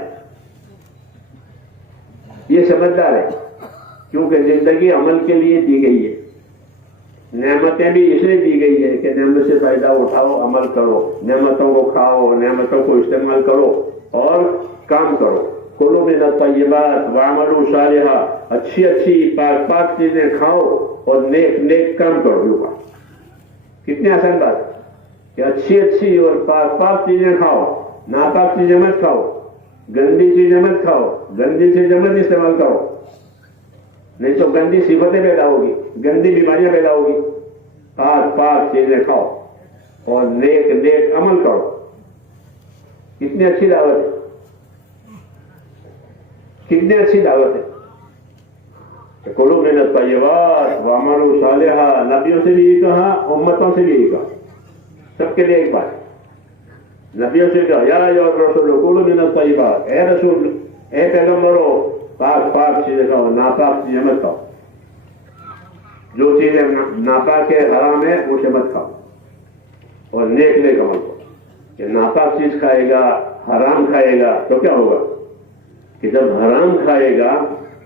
یہ سمجھدار ہے، کیونکہ زندگی عمل کے لیے دی گئی ہے. نعمتیں بھی اس لیے دی گئی ہے کہ نعمت سے فائدہ اٹھاؤ، عمل کرو، نعمتوں کو کھاؤ، نعمتوں کو استعمال کرو اور کام کرو. کلوا من الطیبات واعملوا صالحا، اچھی اچھی پاک پاک چیزیں کھاؤ اور نیک نیک کام کرو. یوں کتنی آسان بات کہ اچھی اچھی اور پاک پاک چیزیں کھاؤ، ناپاک چیزیں مت کھاؤ، گندی چیزیں مت کھاؤ، گندی چیزیں مت استعمال کرو، نہیں تو گندی صفتیں پیدا ہوگی، گندی بیماریاں پیدا ہوگی. پاک پاک چیزیں کھاؤ اور نیک نیک عمل کرو. کتنی اچھی دعوت ہے، کتنی اچھی دعوت ہے. کلوا من الطیبات واعملوا صالحا، نبیوں سے بھی یہی کہا، امتوں سے بھی یہی کہا، سب کے لیے ایک بات. نبیوں سے کہا یا ایھا الرسول کلوا من الطیبات، اے رسول، اے پیغمبرو، پاک پاک چیزیں کھاؤ، ناپاک چیزیں مت کھاؤ. جو چیزیں ناپاک ہے، حرام ہے، اسے مت کھاؤ اور نیک نیک عمل کرو. کہ ناپاک چیز کھائے گا، حرام کھائے گا تو کیا ہوگا کہ جب حرام کھائے گا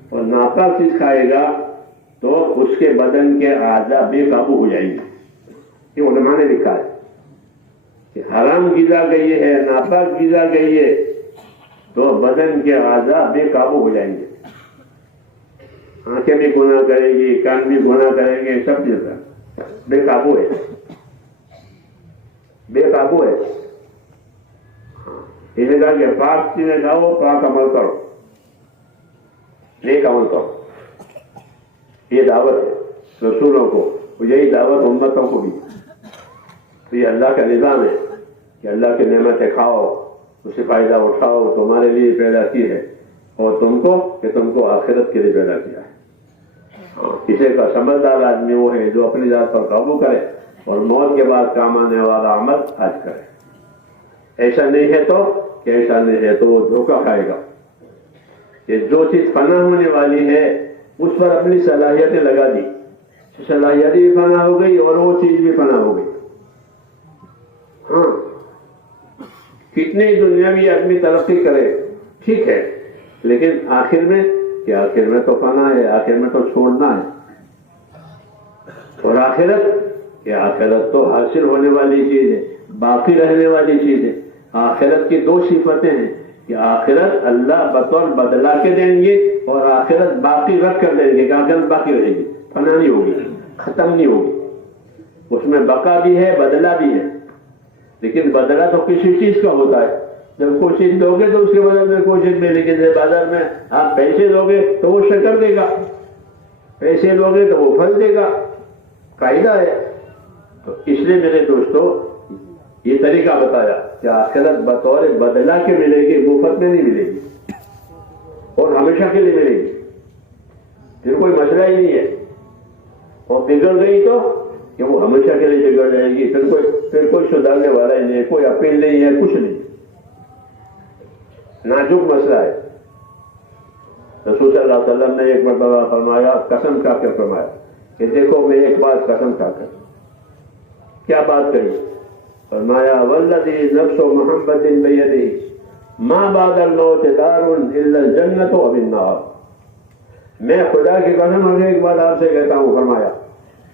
اور ناپاک چیز کھائے گا تو اس کے بدن کے اعضاء بے قابو ہو جائیں گے. یہ علماء نے لکھا ہے کہ حرام غذا گئی ہے، ناپاک غذا گئی ہے تو بدن کے اعضاء بے قابو ہو جائیں گے. آنکھیں بھی گناہ کرے گی، کان بھی گناہ کریں گے، سب چیز بے قابو ہے، بے قابو ہے. اس نے کہا کہ پاک چیزیں کھاؤ، پاک عمل کرو، نیک عمل کرو. یہ دعوت ہے رسولوں کو، یہی دعوت امتوں کو بھی. تو یہ اللہ کا نظام ہے کہ اللہ کی نعمتیں کھاؤ، اس سے فائدہ اٹھاؤ، تمہارے لیے پیدا کی ہے، اور تم کو آخرت کے لیے پیدا کیا ہے. کسی کا سمجھدار آدمی وہ ہے جو اپنی ذات پر قابو کرے اور موت کے بعد کام آنے والا عمل آج کرے. ایسا نہیں ہے تو وہ دھوکہ کھائے گا. کہ جو چیز فنا ہونے والی ہے اس پر اپنی صلاحیتیں لگا دی، صلاحیتیں بھی فنا ہو گئی اور وہ چیز بھی فنا ہو گئی. ہاں، کتنے دنیاوی آدمی ترقی کرے ٹھیک ہے، لیکن آخر میں تو فنا ہے، آخر میں تو چھوڑنا ہے. اور آخرت تو حاصل ہونے والی چیز ہے، باقی رہنے والی چیز ہے. آخرت کی دو صفتیں ہیں کہ آخرت اللہ بطور بدلا کے دیں گے اور آخرت باقی رکھ کر دیں گے. کہ آخرت باقی رہے گی، فنا نہیں ہوگی، ختم نہیں ہوگی. اس میں بقا بھی ہے، بدلہ بھی ہے. لیکن بدلہ تو کسی چیز کا ہوتا ہے. جب کوئی چیز دو گے تو اس کے بدل میں کوئی چیز ملے گی. جیسے بازار میں آپ پیسے دو گے تو وہ شکر دے گا، پیسے دو گے تو وہ پھل دے گا. قاعدہ ہے. تو اس لیے میرے دوستو یہ طریقہ بتایا کہ آخرت بطور بدلہ کے ملے گی، مفت میں نہیں ملے گی اور ہمیشہ کے لیے ملے گی. پھر کوئی مسئلہ ہی نہیں ہے. اور بگڑ گئی تو کہ وہ ہمیشہ کے لیے بگڑ جائے گی. پھر کوئی سدھارنے والا ہی نہیں ہے، کوئی اپیل نہیں ہے، کچھ نہیں. نازک مسئلہ ہے. رسول صلی اللہ علیہ وسلم نے ایک مرتبہ فرمایا، قسم کھا کر فرمایا کہ دیکھو میں ایک بات قسم کھا کر. کیا بات کہی؟ فرمایا والذی نفس محمد بیدہ ما بعد الموت دار الا الجنۃ و النار. میں خدا کی قسم ہمیں ایک بات آپ سے کہتا ہوں، فرمایا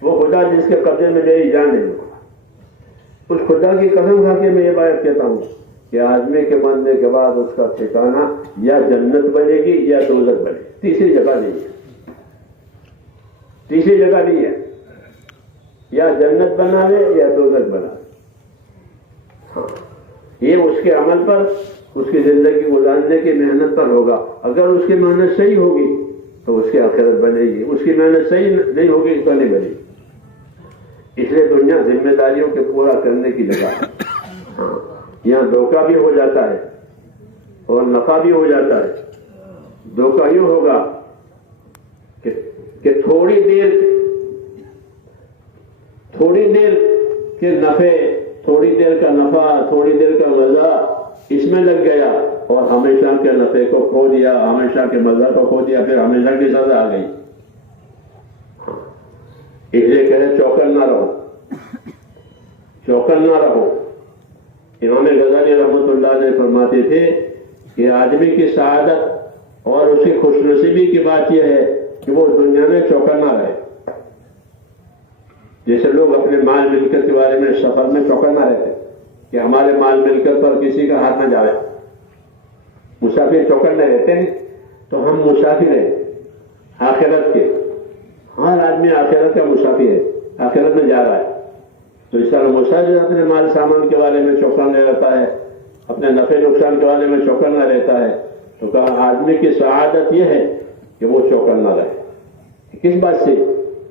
وہ خدا جس کے قبضے میں میری جان ہے، اس خدا کی قسم کھا کے میں یہ بات کہتا ہوں کہ آدمی کے مرنے کے بعد اس کا ٹھکانہ یا جنت بنے گی یا دوزخ بنے. تیسری جگہ نہیں ہے، تیسری جگہ نہیں ہے. یا جنت بنا لے یا دوزخ بنا لے. ہاں، یہ اس کے عمل پر، اس کی زندگی گزارنے کی محنت پر ہوگا. اگر اس کی محنت صحیح ہوگی تو اس کی آخرت بنے گی، اس کی محنت صحیح نہیں ہوگی تو نہیں بنے گی. اس لیے دنیا ذمہ داریوں کے پورا کرنے کی جگہ ہے. ہاں، یہاں دھوکہ بھی ہو جاتا ہے اور نفع بھی ہو جاتا ہے. دھوکہ یوں ہوگا کہ تھوڑی دیر کے نفع، تھوڑی دیر کا نفع، تھوڑی دیر کا مزہ اس میں لگ گیا اور ہمیشہ کے نفع کو کھو دیا، ہمیشہ کے مزہ کو کھو دیا، پھر ہمیشہ کی سزا آ گئی. اس لیے کہے چوکن نہ رہو، چوکن نہ رہو۔ امام غزالی رحمۃ اللہ علیہ فرماتے تھے کہ آدمی کی سعادت اور اس کی خوش نصیبی کی بات یہ ہے کہ وہ دنیا میں چوکن نہ رہے۔ جیسے لوگ اپنے مال ملکت کے بارے میں سفر میں چوکن نہ رہتے کہ ہمارے مال ملکت پر کسی کا ہاتھ نہ جاوے، مسافر چوکن نہ رہتے ہیں، تو ہم مسافر ہیں آخرت کے، ہر آدمی آخرت کا مسافر ہے، آخرت میں جا رہا ہے۔ تو اس طرح مسافر اپنے مال سامان کے بارے میں چوکن نہ رہتا ہے، اپنے نفع نقصان کے بارے میں چوکن نہ رہتا ہے، تو کہا آدمی کی سعادت یہ ہے کہ وہ چوکن نہ رہے۔ کس بات سے؟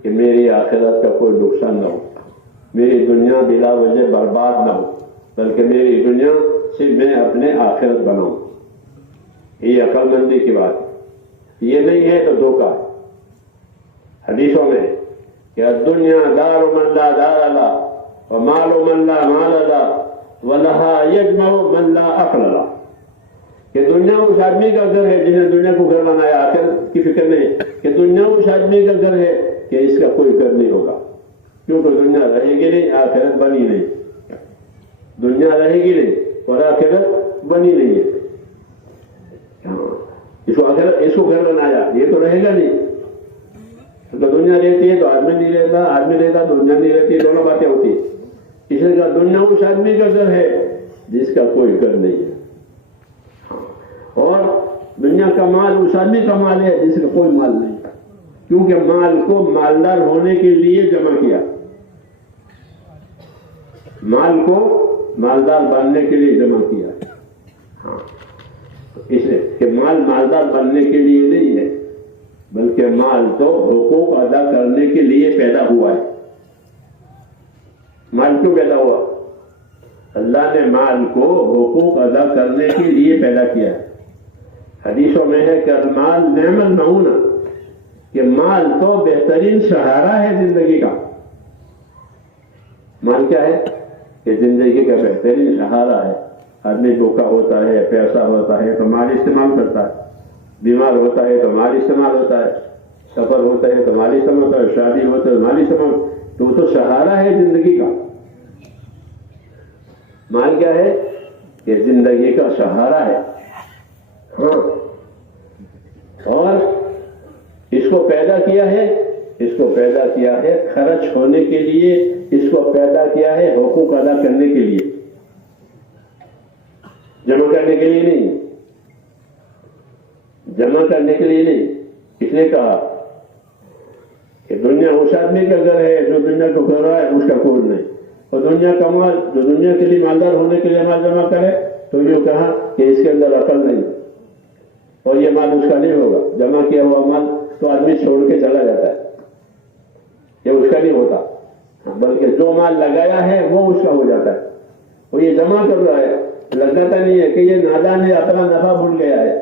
کہ میری آخرت کا کوئی نقصان نہ ہو، میری دنیا بلا وجہ برباد نہ ہو، بلکہ میری دنیا سے میں اپنے آخرت بناؤں۔ یہ عقل مندی کی بات ہے، یہ نہیں ہے تو دھوکہ ہے۔ حدیثوں میں کہ الدنیا دار من لا دار لا ومال من لا مال لا ولها يجمع من لا عقل لا، کہ دنیا اس آدمی کا گھر ہے جس نے دنیا کو گھر بنایا، آخرت کی فکر نہیں، کہ دنیا اس آدمی کا گھر ہے کہ اس کا کوئی گھر نہیں ہوگا، کیونکہ دنیا رہے گی نہیں، آخرت بنی نہیں، دنیا رہے گی نہیں اور آخرت بنی نہیں ہے۔ اس کو گھر بنایا، یہ تو رہے گا نہیں، تو دنیا رہتی ہے تو آدمی نہیں رہتا، آدمی رہتا تو دنیا نہیں رہتی، دونوں باتیں ہوتی ہیں۔ اس لیے کہا دنیا اس آدمی کا گھر ہے جس کا کوئی گھر نہیں ہے، اور دنیا کا مال اس آدمی کا مال ہے جس کا کوئی مال نہیں، کیونکہ مال کو مالدار ہونے کے لیے جمع کیا، مال کو مالدار بننے کے لیے جمع کیا۔ ہاں، اس لیے کہ مال مالدار بننے کے لیے نہیں ہے، بلکہ مال تو حقوق ادا کرنے کے لیے پیدا ہوا ہے۔ مال کیوں پیدا ہوا؟ اللہ نے مال کو حقوق ادا کرنے کے لیے پیدا کیا ہے۔ حدیثوں میں ہے کہ المال نعم المعونہ، کہ مال تو بہترین سہارا ہے زندگی کا۔ مال کیا ہے؟ کہ زندگی کا بہترین سہارا ہے۔ آدمی بھوکا ہوتا ہے، پیاسا ہوتا ہے تو مال استعمال کرتا ہے، بیمار ہوتا ہے تو مال استعمال ہوتا ہے، سفر ہوتا ہے تو مال استعمال ہوتا ہے، شادی ہوتا ہے تو مال استعمال، تو وہ تو سہارا ہے زندگی کا۔ مال کیا ہے؟ کہ زندگی کا سہارا ہے۔ ہاں، اور اس کو پیدا کیا ہے، اس کو پیدا کیا ہے خرچ ہونے کے لیے، اس کو پیدا کیا ہے حقوق ادا کرنے کے لیے، جمع کرنے کے لیے نہیں، جمع کرنے کے لیے نہیں۔ اس نے کہا کہ دنیا اس آدمی کا گھر ہے جو دنیا کو گھر رہا ہے، اس کا کوئی نہیں، اور دنیا کا مال جو دنیا کے لیے مالدار ہونے کے لیے مال جمع کرے، تو یہ کہا کہ اس کے اندر عقل نہیں، اور یہ مال اس کا نہیں ہوگا، جمع کیا ہوا مال تو آدمی چھوڑ کے چلا جاتا ہے، یہ اس کا نہیں ہوتا، بلکہ جو مال لگایا ہے وہ اس کا ہو جاتا ہے۔ وہ یہ جمع کر رہا ہے، لگاتا نہیں ہے، کہ یہ نادان ہے، اپنا نفع بھول گیا ہے،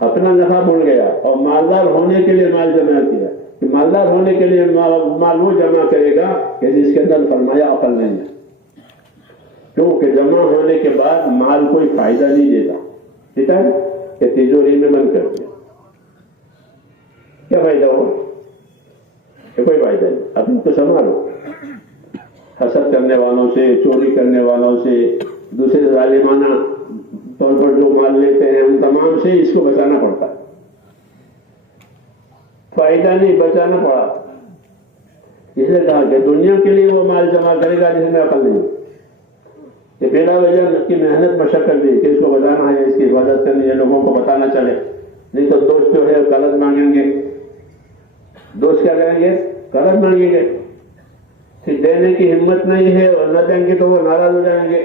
اپنا نفع بھول گیا، اور مالدار ہونے کے لیے مال جمع کیا، کہ مالدار ہونے کے لیے مال وہ جمع کرے گا کہ جس کے اندر فرمایا عقل نہیں ہے، کیونکہ جمع ہونے کے بعد مال کوئی فائدہ نہیں دیتا، ٹھیک ہے، کہ تیجوری میں بند کر دیا، کیا فائدہ ہوا؟ کہ کوئی فائدہ نہیں، اپنے کو سنبھالو، حسد کرنے والوں سے، چوری کرنے والوں سے، دوسرے ظالمانہ طور پر جو مال لیتے ہیں، ان تمام سے اس کو بچانا پڑتا ہے، فائدہ نہیں، بچانا پڑا۔ اس نے کہا کہ دنیا کے لیے وہ مال جمع کرے گا جس میں عقل نہیں، کہ بلا وجہ کی محنت مشقت دی کہ اس کو بتانا ہے، اس کی حفاظت کرنی ہے، لوگوں کو پتہ نہ چلے، نہیں تو دوست جو ہے قرض مانگیں گے، دوست کیا کریں گے؟ قرض مانگیں گے، پھر دینے کی ہمت نہیں ہے اور نہ دیں گے تو وہ ناراض ہو جائیں گے،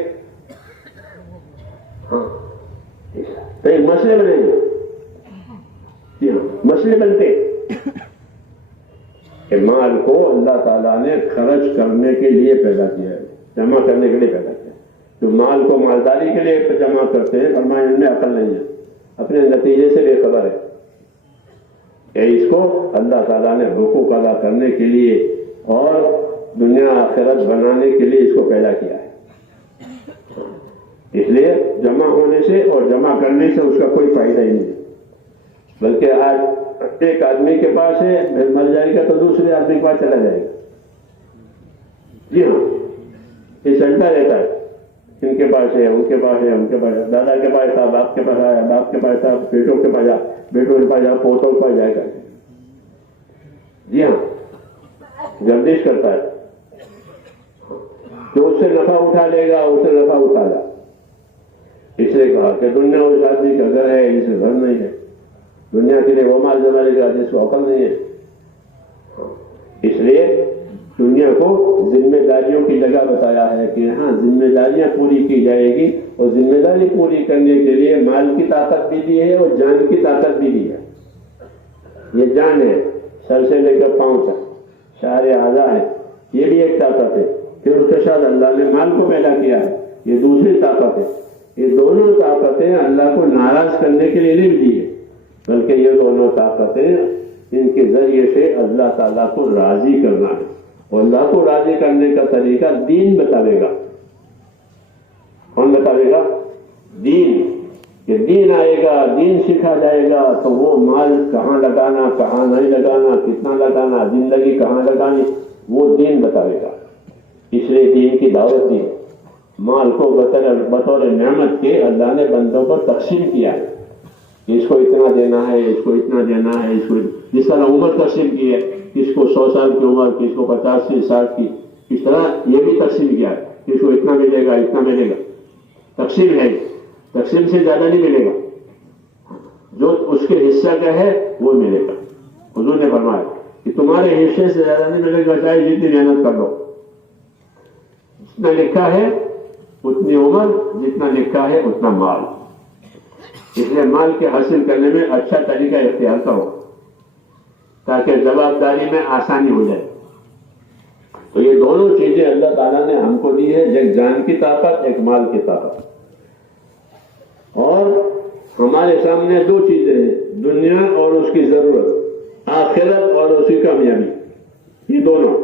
ہاں، تو ایک مسئلے بنے گے، جی ہاں، مسئلے بنتے کہ مال کو اللہ تعالیٰ نے خرچ کرنے کے لیے پیدا کیا ہے، جمع کرنے کے لیے پیدا کیا ہے۔ جو مال کو مالداری کے لیے جمع کرتے ہیں، فرمایا ان میں عقل نہیں ہے، اپنے نتیجے سے بے خبر ہے، کہ اس کو اللہ تعالیٰ نے حقوق ادا کرنے کے لیے اور دنیا آخرت بنانے کے لیے اس کو پیدا کیا ہے۔ اس لیے جمع ہونے سے اور جمع کرنے سے اس کا کوئی فائدہ ہی نہیں، بلکہ آج ایک آدمی کے پاس ہے، مر جائے گا تو دوسرے آدمی کے پاس چلا جائے گا. جی ہاں، یہ چلتا رہتا ہے. ان کے پاس ہے، ان کے پاس ہے، ان کے پاس ہے، دادا کے پاس تھا، باپ کے پاس آیا، باپ کے پاس تھا، بیٹوں کے پاس جا، بیٹوں کے پاس جا، پوتوں کے پاس جائے گا. جی ہاں، گردش کرتا ہے. جو اس سے نفع اٹھا لے گا اسے نفع اٹھا جا. اس لیے کہا کہ دنیا اس آدمی کا گھر ہے جسے گھر نہیں ہے. دنیا کے لیے وہ مال جمانے کا جس کو عقل نہیں ہے. اس لیے دنیا کو ذمہ داریوں کی جگہ بتایا ہے کہ ہاں ذمہ داریاں پوری کی جائے گی، اور ذمہ داری پوری کرنے کے لیے مال کی طاقت بھی دی ہے اور جان کی طاقت بھی دی ہے. یہ جان ہے، سر سے لے کر پاؤں تک سارے اعضاء ہیں، یہ بھی ایک طاقت ہے. پھر اس کے ساتھ اللہ نے مال کو پیدا کیا ہے، یہ دوسری طاقت ہے. یہ دونوں طاقتیں اللہ کو ناراض کرنے کے لیے نہیں دی ہے، بلکہ یہ دونوں طاقتیں ان کے ذریعے سے اللہ تعالیٰ کو راضی کرنا ہے. اور اللہ کو راضی کرنے کا طریقہ دین بتاوے گا. کون بتاوے گا؟ دین. کہ دین آئے گا، دین سکھا جائے گا تو وہ مال کہاں لگانا، کہاں نہیں لگانا، کتنا لگانا، زندگی کہاں لگانی، وہ دین بتاوے گا. اس لیے دین کی دعوت دی. مال کو بطور نعمت کے اللہ نے بندوں پر تقسیم کیا ہے. اس کو اتنا دینا ہے، اس کو اتنا دینا ہے، اس کو جس طرح عمر تقسیم کی ہے، کس کو 100 سال کی عمر، کس کو 50 سال کی، اس طرح یہ بھی تقسیم کیا ہے. کس کو اتنا ملے گا، اتنا ملے گا. تقسیم ہے، تقسیم سے زیادہ نہیں ملے گا. جو اس کے حصہ کا ہے وہ ملے گا. حضور نے فرمایا کہ تمہارے حصے سے زیادہ نہیں ملے گا، چاہے جتنی محنت کر لو. جتنا لکھا ہے اتنی عمر، جتنا لکھا ہے اتنا مال. اس لیے مال کے حاصل کرنے میں اچھا طریقہ اختیار کرو تاکہ جوابداری میں آسانی ہو جائے. تو یہ دونوں چیزیں اللہ تعالیٰ نے ہم کو دی ہے، ایک جان کی طاقت، ایک مال کی طاقت. اور ہمارے سامنے دو چیزیں ہیں، دنیا اور اس کی ضرورت، آخرت اور اس کی کامیابی. یہ دونوں،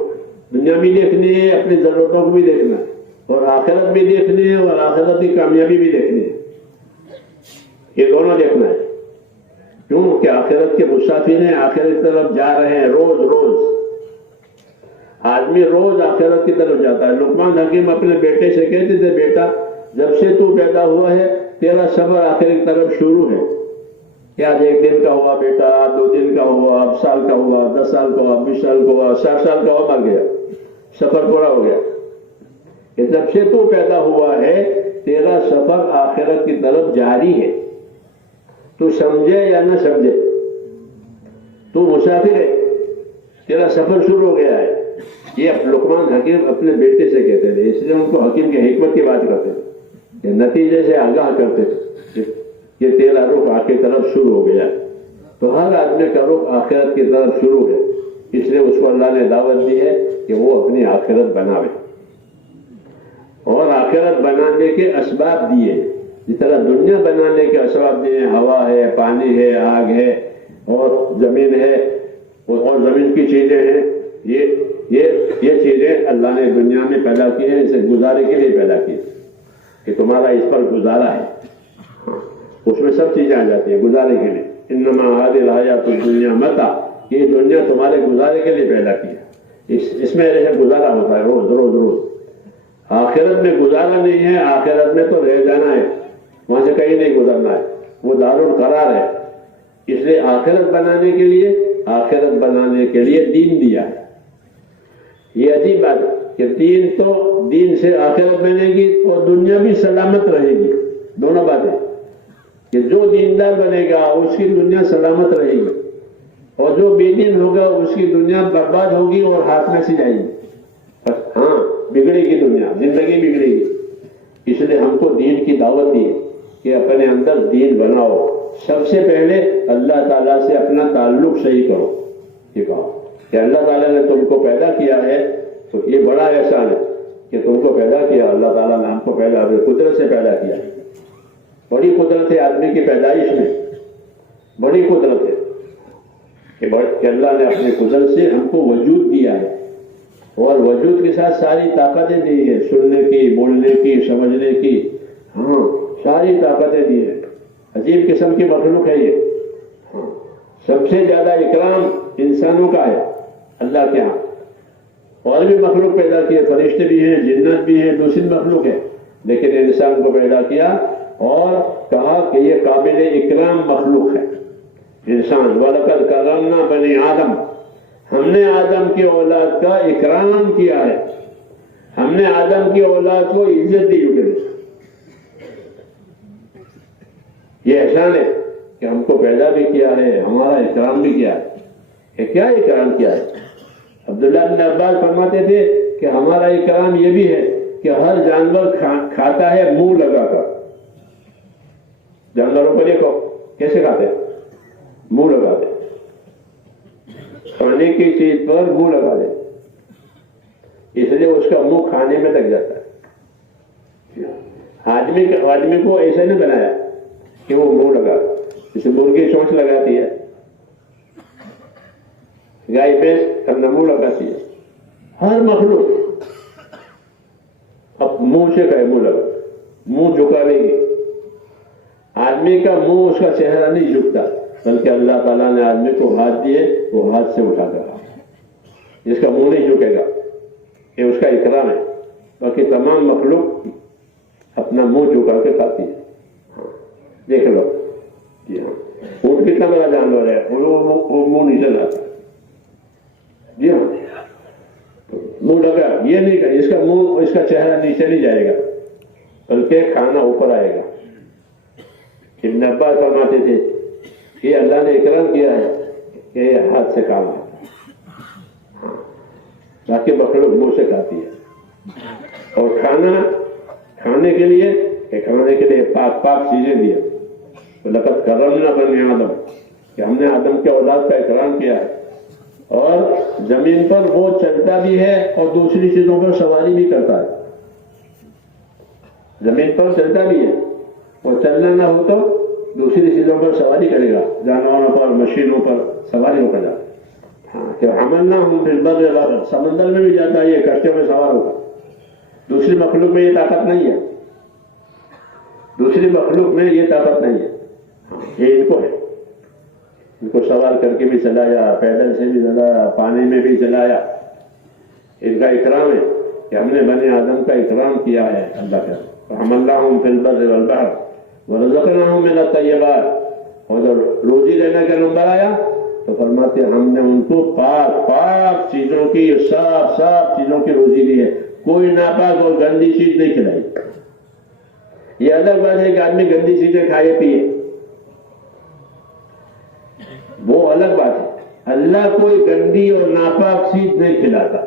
دنیا بھی دیکھنی ہے، اپنی ضرورتوں کو بھی دیکھنا ہے، اور آخرت بھی دیکھنی ہے اور آخرت کی کامیابی بھی دیکھنی ہے. یہ دونوں دیکھنا ہے. کیوں کہ آخرت کے مسافر ہیں، آخرت کی طرف جا رہے ہیں. روز روز آدمی روز آخرت کی طرف جاتا ہے. لقمان حکیم اپنے بیٹے سے کہتے تھے، بیٹا جب سے تو پیدا ہوا ہے تیرا سفر آخرت کی طرف شروع ہے. کیا 1 دن کا ہوا بیٹا، 2 دن کا ہوا، اب سال کا ہوا، 10 سال کا ہوا، 20 سال کا ہوا، 60 سال کا ہوا، مر گیا، سفر پورا ہو گیا. کہ جب سے تو پیدا ہوا ہے تیرا سفر آخرت کی طرف جاری ہے. تو سمجھے یا نہ سمجھے، تو مسافر ہے، تیرا سفر شروع ہو گیا ہے. یہ لقمان حکیم اپنے بیٹے سے کہتے تھے. اس لیے ان کو حکیم کی حکمت کی بات کرتے تھے کہ نتیجے سے آگاہ کرتے تھے کہ تیرا رخ آخرت کی طرف شروع ہو گیا. تو ہر آدمی کا رخ آخرت کی طرف شروع ہے. اس لیے اس کو اللہ نے دعوت دی ہے کہ وہ اپنی آخرت بناوے، اور آخرت بنانے کے اسباب دیے. جس طرح دنیا بنانے کے اسباب دیے، ہوا ہے، پانی ہے، آگ ہے، اور زمین ہے، اور زمین کی چیزیں ہیں. یہ چیزیں اللہ نے دنیا میں پیدا کی ہیں، اسے گزارے کے لیے پیدا کی کہ تمہارا اس پر گزارا ہے. اس میں سب چیزیں آ جاتی ہیں گزارے کے لیے. انما هذه الحیات الدنیا متاع، یہ دنیا تمہارے گزارے کے لیے پیدا کی ہے. اس میں گزارا ہوتا ہے روز روز روز. آخرت میں گزارا نہیں ہے. آخرت میں تو رہ جانا ہے، وہاں سے کہیں نہیں گزرنا ہے، وہ دارالقرار ہے. اس لیے آخرت بنانے کے لیے دین دیا ہے. یہ عجیب بات ہے کہ دین سے آخرت بنے گی اور دنیا بھی سلامت رہے گی. دونوں باتیں کہ جو دیندار بنے گا اس کی دنیا سلامت رہے گی، اور جو بے دین ہوگا اس کی دنیا برباد ہوگی اور ہاتھ میں سے جائے گی. ہاں، بگڑے گی دنیا، زندگی بگڑے گی. اس لیے ہم کو دین کی دعوت دی کہ اپنے اندر دین بناؤ. سب سے پہلے اللہ تعالیٰ سے اپنا تعلق صحیح کرو. یہ کہا کہ اللہ تعالیٰ نے تم کو پیدا کیا ہے، تو یہ بڑا احسان ہے کہ تم کو پیدا کیا. اللہ تعالیٰ نے ہم کو پیدا قدرت سے پیدا کیا. بڑی قدرت ہے آدمی کی پیدائش میں، بڑی قدرت ہے کہ اللہ نے اپنی قدرت سے ہم کو وجود دیا ہے، اور وجود کے ساتھ ساری طاقتیں دی ہیں، سننے کی، بولنے کی، سمجھنے کی. ہاں، ساری طاقتیں دی ہیں. عجیب قسم کی مخلوق ہے یہ. ہاں، سب سے زیادہ اکرام انسانوں کا ہے اللہ کے ہاں. اور بھی مخلوق پیدا کیے، فرشتے بھی ہیں، جنت بھی ہیں، دوسری مخلوق ہے، لیکن انسان کو پیدا کیا اور کہا کہ یہ قابل اکرام مخلوق ہے انسان. وَلَقَدْ كَرَّمْنَا بَنِي آدم، ہم نے آدم کی اولاد کا اکرام کیا ہے، ہم نے آدم کی اولاد کو عزت دی. یہ احسان ہے کہ ہم کو پیدا بھی کیا ہے، ہمارا اکرام بھی کیا ہے. کہ کیا اکرام کیا ہے؟ عبداللہ بن عباس فرماتے تھے کہ ہمارا اکرام یہ بھی ہے کہ ہر جانور کھاتا ہے منہ لگا کر. جانوروں کو دیکھو کیسے کھاتے ہیں، منہ لگاتے. کھانے کی چیز پر منہ لگا دے، اس لیے اس کا منہ کھانے میں لگ جاتا ہے. آدمی کو ایسا نہیں بنایا کہ وہ منہ لگا، جیسے مرغی چونچ لگاتی ہے، گائے بھینس اپنا منہ لگاتی ہے. ہر مخلوق اب منہ سے کہے منہ لگا، منہ جھکا لے گی. آدمی کا منہ، اس کا چہرہ نہیں جھکتا، بلکہ اللہ تعالیٰ نے آدمی کو ہاتھ دیے، وہ ہاتھ سے اٹھا کر جس کا منہ نہیں جھکے گا یہ اس کا اکرام ہے. باقی تمام مخلوق اپنا منہ جھکا کے کھاتی ہے. دیکھ لو جی ہاں، اونٹ کتنا بڑا جانور ہے، وہ منہ نیچے لاتا. جی ہاں، منہ لگا، یہ نہیں کہ اس کا منہ، اس کا چہرہ نیچے نہیں جائے گا، بلکہ کھانا اوپر آئے گا. ابن عباس فرماتے تھے کہ اللہ نے اکرام کیا ہے کہ یہ ہاتھ سے کام ہے، تاکہ مخلوق منہ سے کھاتی ہے. اور کھانے کے لیے پاک چیزیں دیا. لقد کرمنا بنی آدم، کہ ہم نے آدم کے اولاد کا اکرام کیا ہے. اور زمین پر وہ چلتا بھی ہے اور دوسری چیزوں پر سواری بھی کرتا ہے. زمین پر چلتا بھی ہے اور چلنا نہ ہو تو دوسری چیزوں پر سواری کرے گا، جانوروں پر، مشینوں پر سواری ہو کر جاتا. ہاں کہ حملنا ہوں بالبر والبحر، سمندر میں بھی جاتا ہے، یہ کشتیوں میں سوار ہوگا. دوسری مخلوق میں یہ طاقت نہیں ہے، دوسری مخلوق میں یہ طاقت نہیں ہے. یہ ان کو ہے، ان کو سوار کر کے بھی چلایا، پیدل سے بھی چلایا، پانی میں بھی چلایا. ان کا اکرام ہے کہ ہم نے بنی آدم کا اکرام کیا ہے اللہ کا. حملناہم فی البر والبحر ورزقناہم من الطیبات. اور جب روزی لینے کا نمبر آیا تو فرماتے ہم نے ان کو پاک چیزوں کی، صاف چیزوں کی روزی دی ہے، کوئی ناپاک اور گندی چیز نہیں کھلائی. یہ الگ بات ہے کہ آدمی گندی چیزیں کھائے پیے، وہ الگ بات ہے. اللہ کوئی گندی اور ناپاک چیز نہیں کھلاتا.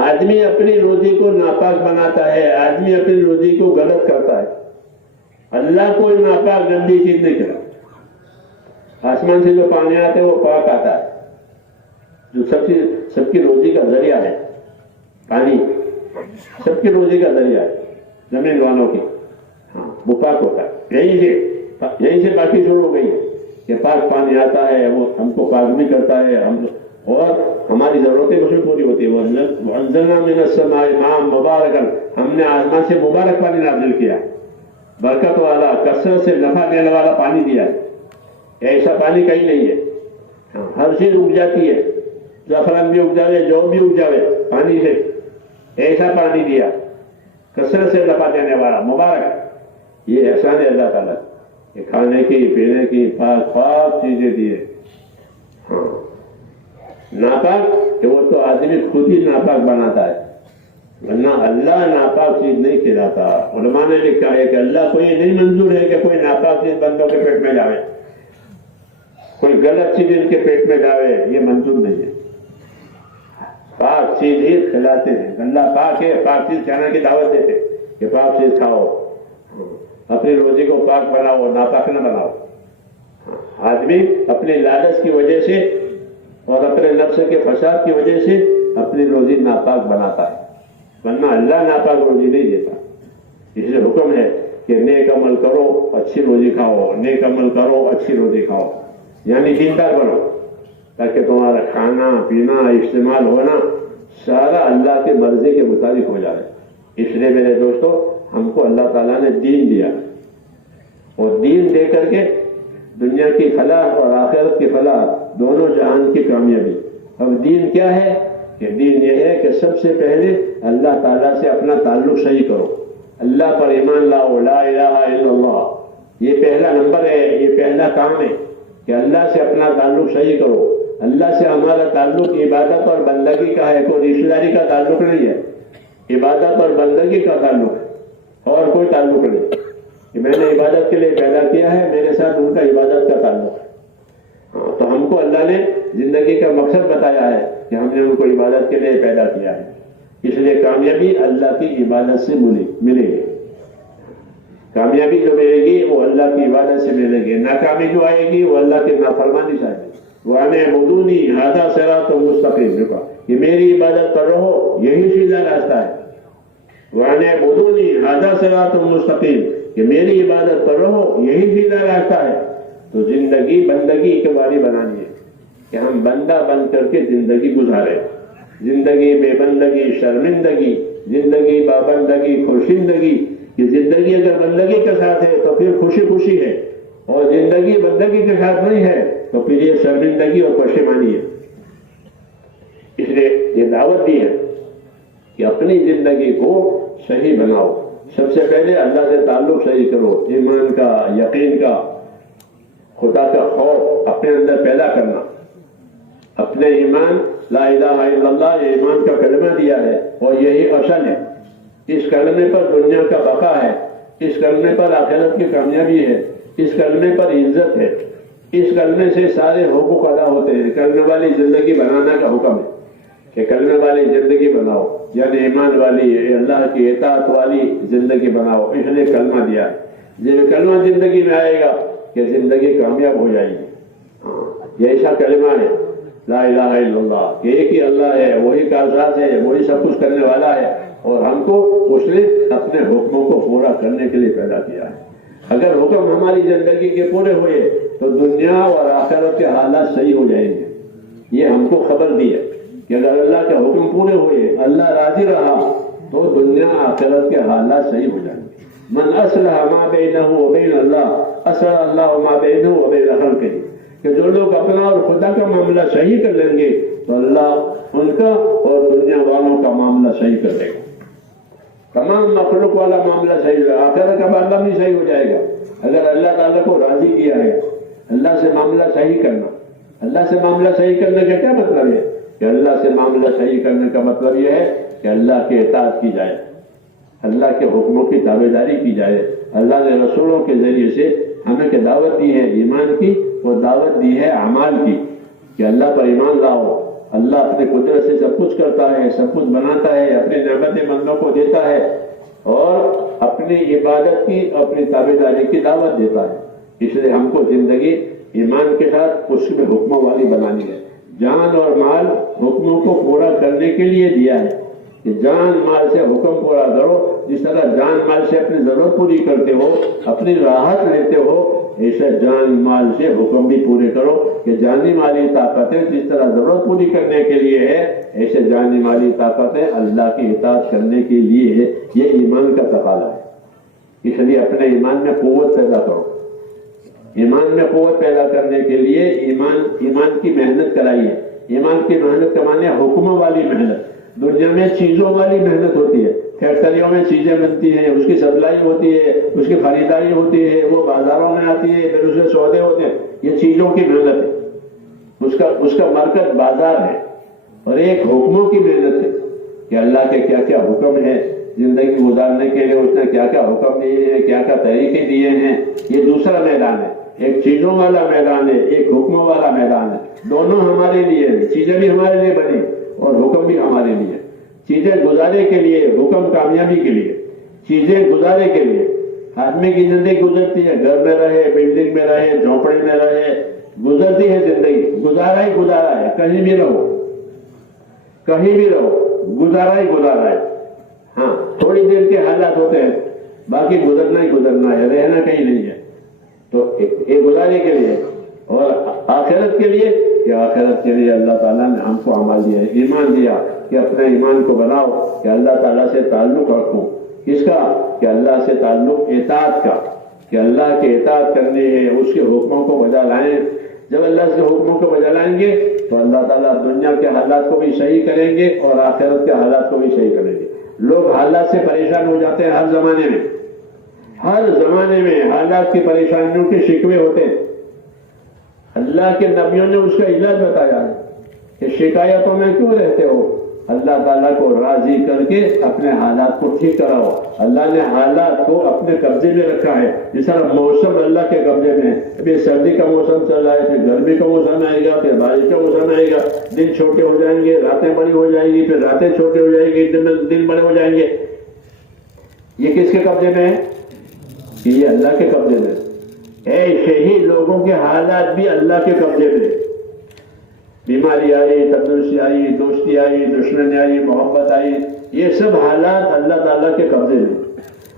آدمی اپنی روزی کو ناپاک بناتا ہے، آدمی اپنی روزی کو غلط کرتا ہے. اللہ کوئی ناپاک گندی چیز نہیں کھلاتا. آسمان سے جو پانی آتا ہے وہ پاک آتا ہے، جو سب کی روزی کا ذریعہ ہے. پانی سب کی روزی کا ذریعہ ہے، زمین والوں کی. ہاں وہ پاک ہوتا ہے. یہیں سے باقی شروع ہو گئی کہ پاک پانی آتا ہے، وہ ہم کو پاک بھی کرتا ہے، اور ہماری ضرورتیں اس میں پوری ہوتی ہے. وَأَنزَلْنَا مِنَ السَّمَاءِ مَاءً مُبَارَكًا، ہم نے آسمان سے مبارک پانی نازل کیا، برکت والا، کثرت سے نفع دینے والا پانی دیا ہے. ایسا پانی کہیں نہیں ہے. ہر چیز اگ جاتی ہے، زعفران بھی اگ جاوے، جو بھی اگ جاوے پانی سے. ایسا پانی دیا، کثرت سے نفع دینے والا، مبارک. یہ احسان ہے اللہ تعالیٰ کہ کھانے کی، پینے کی پاک چیزیں دیے. ہاں ناپاک کہ وہ تو آدمی خود ہی ناپاک بناتا ہے، ورنہ اللہ ناپاک چیز نہیں کھلاتا. علماء نے لکھا ہے کہ اللہ کو یہ نہیں منظور ہے کہ کوئی ناپاک چیز بندوں کے پیٹ میں جاوے، کوئی غلط چیز ان کے پیٹ میں جاوے، یہ منظور نہیں ہے. پاک چیز ہی کھلاتے ہیں. اللہ پاک ہے، پاک چیز کھانے کی دعوت دیتے کہ پاک چیز کھاؤ، اپنی روزی کو پاک بناؤ، ناپاک نہ بناؤ. آدمی اپنی لالچ کی وجہ سے اور اپنے نفس کے فساد کی وجہ سے اپنی روزی ناپاک بناتا ہے، ورنہ اللہ ناپاک روزی نہیں دیتا. اس لیے حکم ہے کہ نیک عمل کرو، اچھی روزی کھاؤ، نیک عمل کرو، اچھی روزی کھاؤ. یعنی دیندار بنو، تاکہ تمہارا کھانا پینا استعمال ہونا سارا اللہ کے مرضی کے مطابق ہو جائے. اس لیے میرے دوستو، ہم کو اللہ تعالیٰ نے دین دیا، اور دین دے کر کے دنیا کی فلاح اور آخرت کی فلاح، دونوں جہان کی کامیابی۔ اب دین کیا ہے؟ کہ دین یہ ہے کہ سب سے پہلے اللہ تعالیٰ سے اپنا تعلق صحیح کرو، اللہ پر ایمان لاؤ، لا الہ الا اللہ، یہ پہلا نمبر ہے، یہ پہلا کام ہے کہ اللہ سے اپنا تعلق صحیح کرو۔ اللہ سے ہمارا تعلق عبادت اور بندگی کا ہے، کوئی رشتہ داری کا تعلق نہیں ہے، عبادت اور بندگی کا تعلق ہے، اور کوئی تعلق نہیں کہ میں نے عبادت کے لیے پیدا کیا ہے، میرے ساتھ ان کا عبادت کا تعلق ہے۔ تو ہم کو اللہ نے زندگی کا مقصد بتایا ہے کہ ہم نے ان کو عبادت کے لیے پیدا کیا ہے، اس لیے کامیابی اللہ کی عبادت سے ملے گی۔ کامیابی جو ملے گی وہ اللہ کی عبادت سے ملے گی، ناکامی جو آئے گی وہ اللہ کی نافرمانی سے آئے گی۔ وَأَنِ هَذَا صِرَاطٌ مُسْتَقِيمٌ، کہ میری عبادت کر رہو، یہی سیدھا راستہ ہے۔ وَأَنِ هَذَا صِرَاطٌ مُسْتَقِيمٌ، کہ میری عبادت کر رہو، یہی سیدھا راستہ ہے۔ تو زندگی بندگی کے بارے بنانی ہے کہ ہم بندہ بن کر کے زندگی گزارے، زندگی بے بندگی شرمندگی، زندگی بابندگی خوشندگی، کہ زندگی اگر بندگی کے ساتھ ہے تو پھر خوشی خوشی ہے، اور زندگی بندگی کے ساتھ نہیں ہے تو پھر یہ شرمندگی اور پشیمانی ہے۔ اس لیے یہ دعوت دی ہے کہ اپنی زندگی کو صحیح بناؤ، سب سے پہلے اللہ سے تعلق صحیح کرو، ایمان کا، یقین کا، خدا کا خوف اپنے اندر پیدا کرنا، اپنے ایمان لا الہ الا اللہ، یہ ایمان کا کلمہ دیا ہے اور یہی اصل ہے، اس کلمے پر دنیا کا بقا ہے، اس کلمے پر آخرت کی کامیابی ہے، اس کلمے پر عزت ہے، اس کلمے سے سارے حقوق ادا ہوتے ہیں۔ کلمے والی زندگی بنانا کا حکم ہے کہ کلمے والی زندگی بناؤ، یعنی ایمان والی، اللہ کی اطاعت والی زندگی بناؤ، اس لیے کلمہ دیا ہے۔ جب کلمہ زندگی میں آئے گا کہ زندگی کامیاب ہو جائے گی۔ یہ ایسا کلمہ ہے لا الہ الا اللہ، کہ ایک ہی اللہ ہے، وہی کارساز ہے، وہی سب کچھ کرنے والا ہے، اور ہم کو اس نے اپنے حکموں کو پورا کرنے کے لیے پیدا کیا ہے۔ اگر حکم ہماری زندگی کے پورے ہوئے تو دنیا اور آخرت کے حالات صحیح ہو جائیں گے۔ یہ ہم کو خبر دی ہے کہ اگر اللہ کے حکم پورے ہوئے، اللہ راضی رہا، تو دنیا آخرت کے حالات صحیح ہو جائیں گے۔ من اصلح ما بینہ وبین اللہ اصلح اللہ ما بینہ وبین خلقہ، کہ جو لوگ اپنا اور خدا کا معاملہ صحیح کر لیں گے تو اللہ ان کا اور دنیا والوں کا معاملہ صحیح کر دے گا۔ تمام مخلوق والا معاملہ صحیح ہوگا، آخرت کا معاملہ بھی صحیح ہو جائے گا اگر اللہ تعالیٰ کو راضی کیا ہے۔ اللہ سے معاملہ صحیح کرنا، اللہ سے معاملہ صحیح کرنے کا کیا مطلب ہے؟ کہ اللہ سے معاملہ صحیح کرنے کا مطلب یہ ہے کہ اللہ کے اطاعت کی جائے، اللہ کے حکموں کی تابعداری کی جائے۔ اللہ نے رسولوں کے ذریعے سے ہمیں کہ دعوت دی ہے ایمان کی، اور دعوت دی ہے اعمال کی، کہ اللہ پر ایمان لاؤ۔ اللہ اپنے قدرت سے سب کچھ کرتا ہے، سب کچھ بناتا ہے، اپنی نعمتیں بندوں کو دیتا ہے، اور اپنی عبادت کی، اپنی تابعداری کی دعوت دیتا ہے۔ اس لیے ہم کو زندگی ایمان کے ساتھ اس میں حکموں والی بنانی ہے۔ جان اور مال حکموں کو پورا کرنے کے لیے دیا ہے کہ جان مال سے حکم پورا کرو، جس طرح جان مال سے اپنی ضرورت پوری کرتے ہو، اپنی راحت لیتے ہو، ایسے جان مال سے حکم بھی پورے کرو کہ جانی مالی طاقتیں جس طرح ضرورت پوری کرنے کے لیے ہے، ایسے جانی مالی طاقتیں اللہ کی اطاعت کرنے کے لیے ہے۔ یہ ایمان کا تقاضا ہے، اس لیے اپنے ایمان میں قوت پیدا کرو۔ ایمان میں قوت پیدا کرنے کے لیے ایمان کی محنت کرائیے۔ ایمان کی محنت کا معنی حکموں والی محنت۔ دنیا میں چیزوں والی محنت ہوتی ہے، فیکٹریوں میں چیزیں بنتی ہیں، اس کی سپلائی ہوتی ہے، اس کی خریداری ہوتی ہے، وہ بازاروں میں آتی ہے، پھر اس کے سودے ہوتے ہیں، یہ چیزوں کی محنت ہے، اس کا مرکز بازار ہے۔ اور ایک حکموں کی محنت ہے کہ اللہ کے کیا کیا حکم ہے، زندگی گزارنے کے لیے اس نے کیا کیا حکم دیے ہیں، کیا کیا طریقے دیے ہیں، یہ دوسرا میدان ہے۔ ایک چیزوں والا میدان ہے، ایک حکموں والا میدان ہے۔ دونوں ہمارے لیے، چیزیں بھی ہمارے لیے بنی اور حکم بھی ہمارے لیے۔ چیزیں گزارے کے لیے، حکم کامیابی کے لیے۔ چیزیں گزارے کے لیے آدمی کی زندگی گزرتی ہے، گھر میں رہے، بلڈنگ میں رہے، جھونپڑی میں رہے، گزرتی ہے زندگی، گزارا ہی گزارا ہے، کہیں بھی رہو، کہیں بھی رہو، گزارا ہی گزارا ہے۔ ہاں تھوڑی دیر کے حالات ہوتے ہیں، باقی گزرنا ہی گزرنا ہے، رہنا کہیں نہیں ہے۔ تو ایک گزارے کے لیے اور آخرت کے لیے، کہ آخرت کے لیے اللہ تعالیٰ نے ہم کو عمل دیا ہے، ایمان دیا کہ اپنے ایمان کو بناؤ، کہ اللہ تعالیٰ سے تعلق رکھو۔ کس کا؟ کہ اللہ سے تعلق اطاعت کا، کہ اللہ کی اطاعت کرنی ہے، اس کے حکموں کو بجا لائیں۔ جب اللہ کے حکموں کو بجا لائیں گے تو اللہ تعالیٰ دنیا کے حالات کو بھی صحیح کریں گے اور آخرت کے حالات کو بھی صحیح کریں گے۔ لوگ حالات سے پریشان ہو جاتے ہیں، ہر زمانے میں حالات کی پریشانیوں کے شکوے ہوتے ہیں۔ اللہ کے نبیوں نے اس کا علاج بتایا ہے کہ شکایتوں میں کیوں رہتے ہو، اللہ تعالیٰ کو راضی کر کے اپنے حالات کو ٹھیک کراؤ۔ اللہ نے حالات کو اپنے قبضے میں رکھا ہے، جس طرح موسم اللہ کے قبضے میں ہے۔ ابھی سردی کا موسم چل رہا ہے، پھر گرمی کا موسم آئے گا، پھر بارش کا موسم آئے گا، دن چھوٹے ہو جائیں گے، راتیں بڑی ہو جائیں گی، پھر راتیں چھوٹے ہو جائیں گی، دن بڑے ہو جائیں گے۔ یہ کس کے قبضے میں ہے؟ یہ اللہ کے قبضے میں۔ ایسے ہی لوگوں کے حالات بھی اللہ کے قبضے میں۔ بیماری آئی، تندرستی آئی، دوستی آئی، دشمنی آئی، محبت آئی، یہ سب حالات اللہ تعالیٰ کے قبضے میں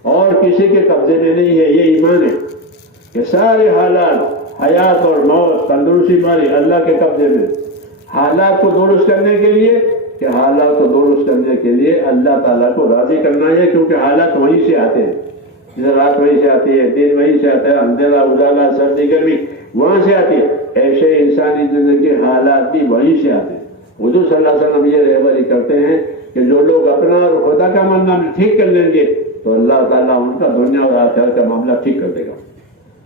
اور کسی کے قبضے میں نہیں ہے۔ یہ ایمان ہے کہ سارے حالات، حیات اور موت، تندرستی، بیماری اللہ کے قبضے میں۔ حالات کو درست کرنے کے لیے اللہ تعالیٰ کو راضی کرنا ہے، کیونکہ حالات وہیں سے آتے ہیں۔ جیسے رات وہیں سے آتی ہے، دن وہیں سے آتا ہے، اندھیرا اجالا، سردی گرمی وہاں سے آتی ہے، ایسے انسانی زندگی کے حالات بھی وہیں سے آتے ہیں۔ حضور صلی اللہ علیہ وسلم یہ رہبری کرتے ہیں کہ جو لوگ اپنا اور خدا کا معاملہ ٹھیک کر لیں گے تو اللہ تعالیٰ ان کا دنیا اور آخرت کا معاملہ ٹھیک کر دے گا۔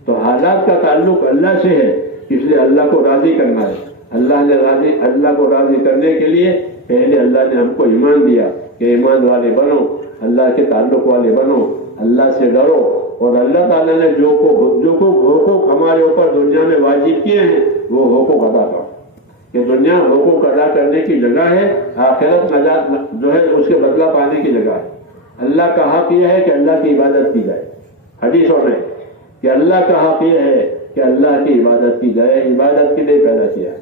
تو حالات کا تعلق اللہ سے ہے، اس لیے اللہ کو راضی کرنا ہے۔ اللہ کو راضی کرنے کے لیے پہلے اللہ نے ہم کو ایمان دیا کہ ایمان والے بنو، اللہ کے تعلق والے بنو، اللہ سے ڈرو، اور اللہ تعالیٰ نے جو حقوق ہمارے اوپر دنیا میں واجب کیے ہیں وہ حقوق ادا کرو، کہ دنیا حقوق ادا کرنے کی جگہ ہے، آخرت نجات جو ہے اس کے بدلہ پانے کی جگہ ہے۔ اللہ کا حق یہ ہے کہ اللہ کی عبادت کی جائے، حدیثوں میں کہ اللہ کا حق یہ ہے کہ اللہ کی عبادت کی جائے، عبادت کے لیے پیدا کیا ہے،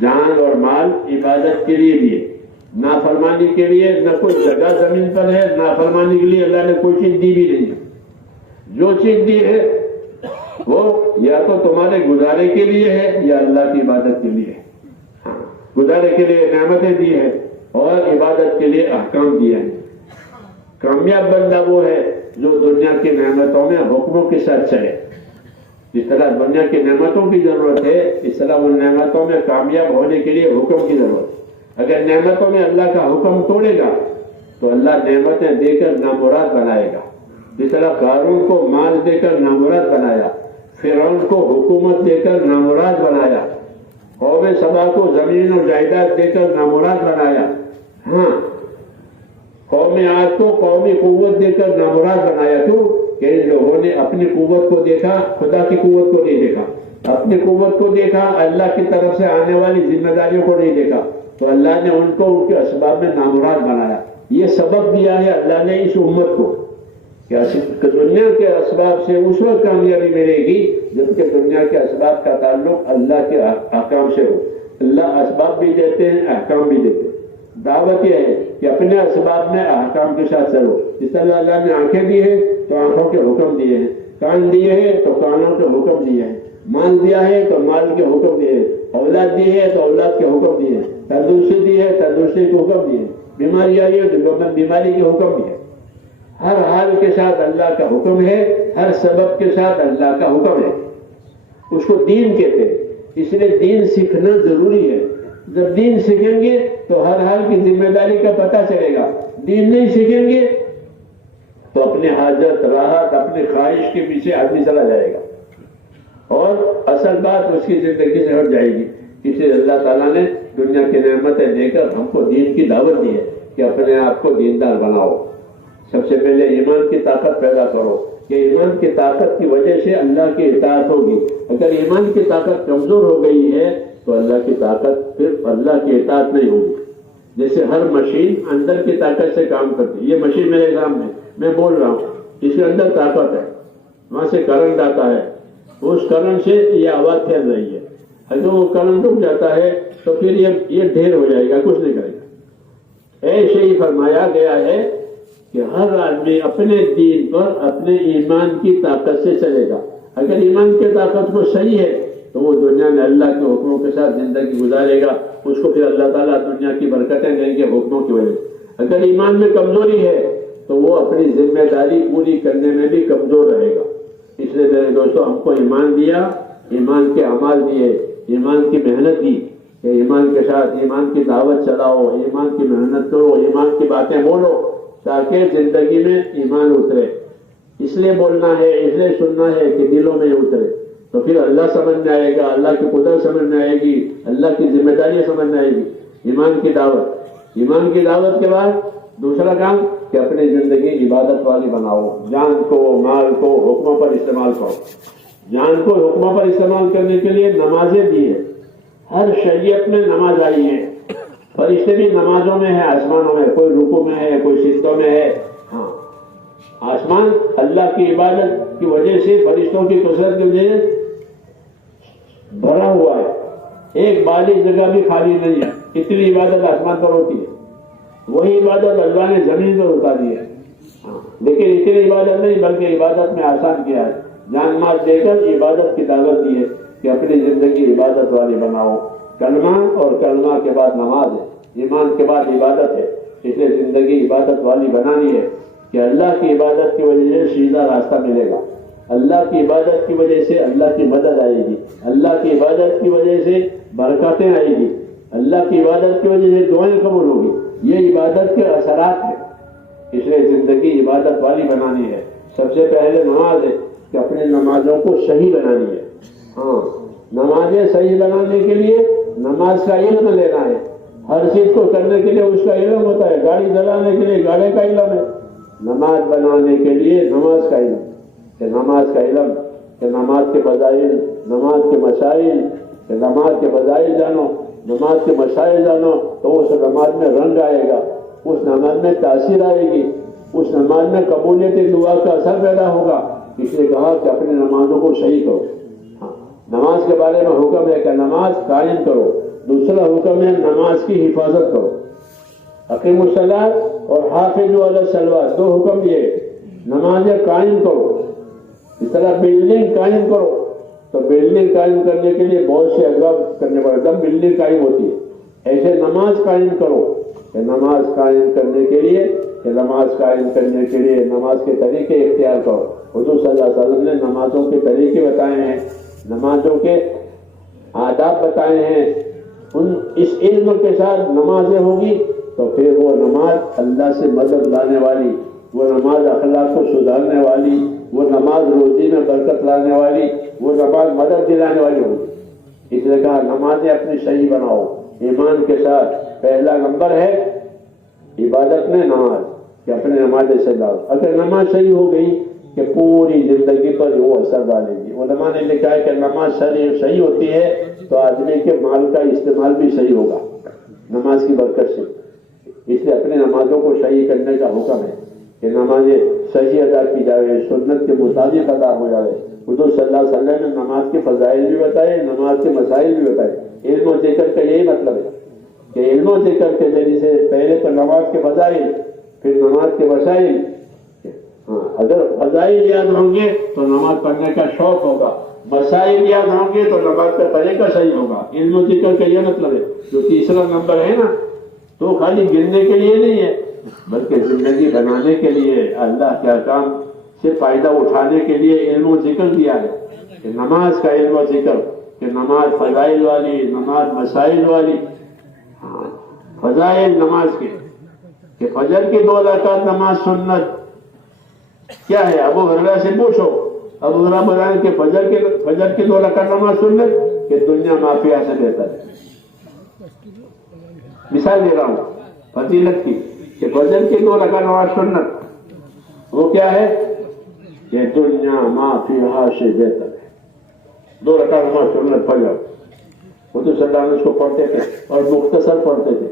جان اور مال عبادت کے لیے دیے، نافرمانی کے لیے نہ کوئی جگہ زمین پر ہے، نافرمانی کے لیے اللہ نے کوئی چیز دی بھی نہیں۔ جو چیز دی ہے وہ یا تو تمہارے گزارے کے لیے ہے یا اللہ کی عبادت کے لیے ہے۔ گزارے کے لیے نعمتیں دی ہیں اور عبادت کے لیے احکام دیے ہیں۔ کامیاب بندہ وہ ہے جو دنیا کی نعمتوں میں حکموں کے ساتھ چلے۔ جس طرح دنیا کی نعمتوں کی ضرورت ہے، اس طرح ان نعمتوں میں کامیاب ہونے کے لیے حکم کی ضرورت ہے۔ اگر نعمتوں میں اللہ کا حکم توڑے گا تو اللہ نعمتیں دے کر نامراد بنائے گا۔ جس طرح قارون کو مال دے کر نامراد بنایا، فرعون کو حکومت دے کر نامراد بنایا، قوم سبا کو زمین و جائیداد دے کر نامراد بنایا، قوم عاد کو قومی قوت دے کر نامراد بنایا۔ کیوں؟ کہ ان لوگوں نے اپنی قوت کو دیکھا، خدا کی قوت کو نہیں دیکھا، اپنی قوت کو دیکھا، اللہ کی طرف سے آنے والی ذمہ داریوں کو نہیں دیکھا، تو اللہ نے ان کو ان کے اسباب میں نامراد بنایا۔ یہ سبب دیا ہے اللہ نے اس امت کو کہ دنیا کے اسباب سے اس وقت کامیابی ملے گی جبکہ دنیا کے اسباب کا تعلق اللہ کے احکام سے ہو۔ اللہ اسباب بھی دیتے ہیں، احکام بھی دیتے ہیں۔ دعوت یہ ہے کہ اپنے اسباب میں احکام کے ساتھ چلو۔ اس طرح اللہ نے آنکھیں دی ہیں تو آنکھوں کے حکم دیے ہیں، کان دیے ہیں تو کانوں کے حکم دیے ہیں، مال دیا ہے تو مال کے حکم دیے ہیں، اولاد دی ہے تو اولاد کے حکم دیے ہیں، تندرستی دی ہے تندرستی کے حکم دیے ہیں، بیماری آئی ہے تو بیماری کے حکم دیے۔ ہر حال کے ساتھ اللہ کا حکم ہے، ہر سبب کے ساتھ اللہ کا حکم ہے۔ اس کو دین کہتے ہیں، اس لیے دین سیکھنا ضروری ہے۔ جب دین سیکھیں گے تو ہر حال کی ذمہ داری کا پتہ چلے گا۔ دین نہیں سیکھیں گے تو اپنے حاجت راحت اپنے خواہش کے پیچھے آدمی چلا جائے گا اور اصل بات اس کی زندگی سے ہٹ جائے گی۔ اس لیے اللہ تعالیٰ نے دنیا کی نعمتیں دے کر ہم کو دین کی دعوت دی ہے کہ اپنے آپ کو دیندار بناؤ۔ سب سے پہلے ایمان کی طاقت پیدا کرو کہ ایمان کی طاقت کی وجہ سے اللہ کی اطاعت ہوگی۔ اگر ایمان کی طاقت کمزور ہو گئی ہے تو اللہ کی طاقت پھر اللہ کی اطاعت نہیں ہوگی۔ جیسے ہر مشین اندر کی طاقت سے کام کرتی ہے۔ یہ مشین میرے سامنے میں بول رہا ہوں، اس کے اندر طاقت ہے، وہاں سے کرنٹ آتا ہے، اس کرنٹ سے یہ آواز پھیل رہی ہے۔ اگر وہ کرنٹ رک جاتا ہے تو پھر یہ ڈھیر ہو جائے گا، کچھ نہیں کرے گا۔ ایسے ہی فرمایا گیا ہے کہ ہر آدمی اپنے دین پر اپنے ایمان کی طاقت سے چلے گا۔ اگر ایمان کی طاقت کو صحیح ہے تو وہ دنیا میں اللہ کے حکموں کے ساتھ زندگی گزارے گا، اس کو پھر اللہ تعالیٰ دنیا کی برکتیں دیں گے حکموں کی وجہ سے۔ اگر ایمان میں کمزوری ہے تو وہ اپنی ذمہ داری پوری کرنے میں بھی کمزور رہے گا۔ اس لیے میرے دوستوں، ہم کو ایمان دیا، ایمان کے اعمال دیے، ایمان کی محنت دی کہ ایمان کے ساتھ ایمان کی دعوت چلاؤ، ایمان کی محنت کرو، ایمان کی باتیں بولو تاکہ زندگی میں ایمان اترے۔ اس لیے بولنا ہے، اس لیے سننا ہے کہ دلوں میں اترے، تو پھر اللہ سمجھ میں آئے گا، اللہ کی قدرت سمجھ میں آئے گی، اللہ کی ذمہ داری سمجھ میں آئے گی۔ ایمان کی دعوت، ایمان کی دعوت کے بعد دوسرا کام کہ اپنی زندگی عبادت والی بناؤ، جان کو مال کو حکموں پر استعمال کرو۔ جان کو حکموں پر استعمال کرنے کے لیے نمازیں دی ہے، ہر شریعت میں نماز آئی ہے، فرشتے بھی نمازوں میں ہے، آسمانوں میں، کوئی رکوع میں ہے، کوئی سجدوں میں ہے۔ ہاں، آسمان اللہ کی عبادت کی وجہ سے، فرشتوں کی کثرت کی وجہ سے بھرا ہوا ہے، ایک بالی جگہ بھی خالی نہیں ہے، اتنی عبادت آسمان پر ہوتی ہے۔ وہی عبادت اللہ نے زمین پر اتاری ہے، لیکن اتنی عبادت نہیں بلکہ عبادت میں آسان کیا ہے، جان مال دے کر عبادت کی دعوت دی ہے کہ اپنی زندگی عبادت والی بناؤ۔ کلمہ اور کلمہ کے بعد نماز ہے، ایمان کے بعد عبادت ہے، اس لیے زندگی عبادت والی بنانی ہے کہ اللہ کی عبادت کی وجہ سے سیدھا راستہ ملے گا، اللہ کی عبادت کی وجہ سے اللہ کی مدد آئے گی، اللہ کی عبادت کی وجہ سے برکاتیں آئے گی، اللہ کی عبادت کی وجہ سے دعائیں قبول ہوگی۔ یہ عبادت کے اثرات ہیں، اس لیے زندگی عبادت والی بنانی ہے۔ سب سے پہلے نماز ہے کہ اپنی نمازوں کو صحیح بنانی ہے۔ ہاں، نمازیں صحیح بنانے کے لیے نماز کا علم لینا ہے، ہر چیز کو کرنے کے لیے اس کا علم ہوتا ہے، گاڑی چلانے کے لیے گاڑی کا علم ہے، نماز بنانے کے لیے نماز کا علم، کہ نماز کا علم، کہ نماز کے فضائل، نماز کے مسائل، کہ نماز کے فضائل جانو، نماز کے مسائل جانو، تو اس نماز میں رنگ آئے گا، اس نماز میں تاثیر آئے گی، اس نماز میں قبولیت دعا کا اثر پیدا ہوگا۔ اس لیے کہا کہ اپنی نمازوں کو صحیح کرو۔ ہاں، نماز کے بارے میں حکم ہے کہ نماز قائم کرو، دوسرا حکم ہے نماز کی حفاظت کرو۔ اقیموا الصلاۃ اور حافظوا علی الصلوات، دو حکم دیے، نمازیں قائم کرو۔ اس طرح بلڈنگ قائم کرو، تو بلڈنگ قائم کرنے کے لیے بہت سے اسباب کرنے پڑے، تب بلڈنگ قائم ہوتی ہے۔ ایسے نماز قائم کرو، کہ نماز قائم کرنے کے لیے، کہ نماز قائم کرنے کے لیے نماز کے طریقے اختیار کرو۔ حضور صلی اللہ علیہ وسلم نے نمازوں کے طریقے بتائے ہیں، نمازوں کے آداب بتائے ہیں، اس علم کے ساتھ نمازیں ہوگی تو پھر وہ نماز اللہ سے مدد لانے والی، وہ نماز اخلاق کو سدھارنے والی، وہ نماز روزی میں برکت لانے والی، وہ نماز مدد دلانے والی ہوگی۔ اس لیے کہا نمازیں اپنی صحیح بناؤ ایمان کے ساتھ۔ پہلا نمبر ہے عبادت میں نماز، کہ اپنی نمازیں صحیح لاؤ۔ اگر نماز صحیح ہو گئی کہ پوری زندگی پر وہ اثر ڈالے گی۔ علماء نے لکھا ہے کہ نماز صحیح ہوتی ہے تو آدمی کے مال کا استعمال بھی صحیح ہوگا نماز کی برکت سے۔ اس لیے اپنی نمازوں کو صحیح کرنے کا حکم ہے کہ نمازیں صحیح ادا کی جائے، سنت کے مطابق ادا ہو جائے۔ حضور صلی اللہ علیہ وسلم نے نماز کے فضائل بھی بتائے، نماز کے مسائل بھی بتائے۔ علم و ذکر کا یہی مطلب ہے کہ علم و ذکر کے ذریعے سے پہلے تو نماز کے فضائل، پھر نماز کے مسائل۔ ہاں، اگر فضائل یاد ہوں گے تو نماز پڑھنے کا شوق ہوگا، مسائل یاد ہوں گے تو نماز کا طریقہ صحیح ہوگا۔ علم و ذکر کا یہ مطلب ہے۔ جو تیسرا نمبر ہے نا، تو خالی گننے کے لیے نہیں ہے بلکہ زندگی بنانے کے لیے، اللہ کے احکام سے فائدہ اٹھانے کے لیے علم و ذکر دیا ہے کہ نماز کا علم و ذکر، کہ نماز فضائل والی، نماز مسائل والی۔ فضائل نماز کے کہ فجر کی 2 رکعت نماز سنت کیا ہے؟ ابو ہریرہ سے پوچھو، ابو ہریرہ بتائیں کہ فجر کی 2 رکعت نماز سنت کہ دنیا مافیا سے بہتر ہے۔ مثال دے رہا ہوں فضیلت کی کہ فجر کی 2 رکعت نماز سنت وہ کیا ہے کہ دنیا مافیا سے بہتر ہے۔ 2 رکعت نماز سنت فجر، وہ تو صلی اللہ علیہ وسلم اس کو پڑھتے تھے اور مختصر پڑھتے تھے،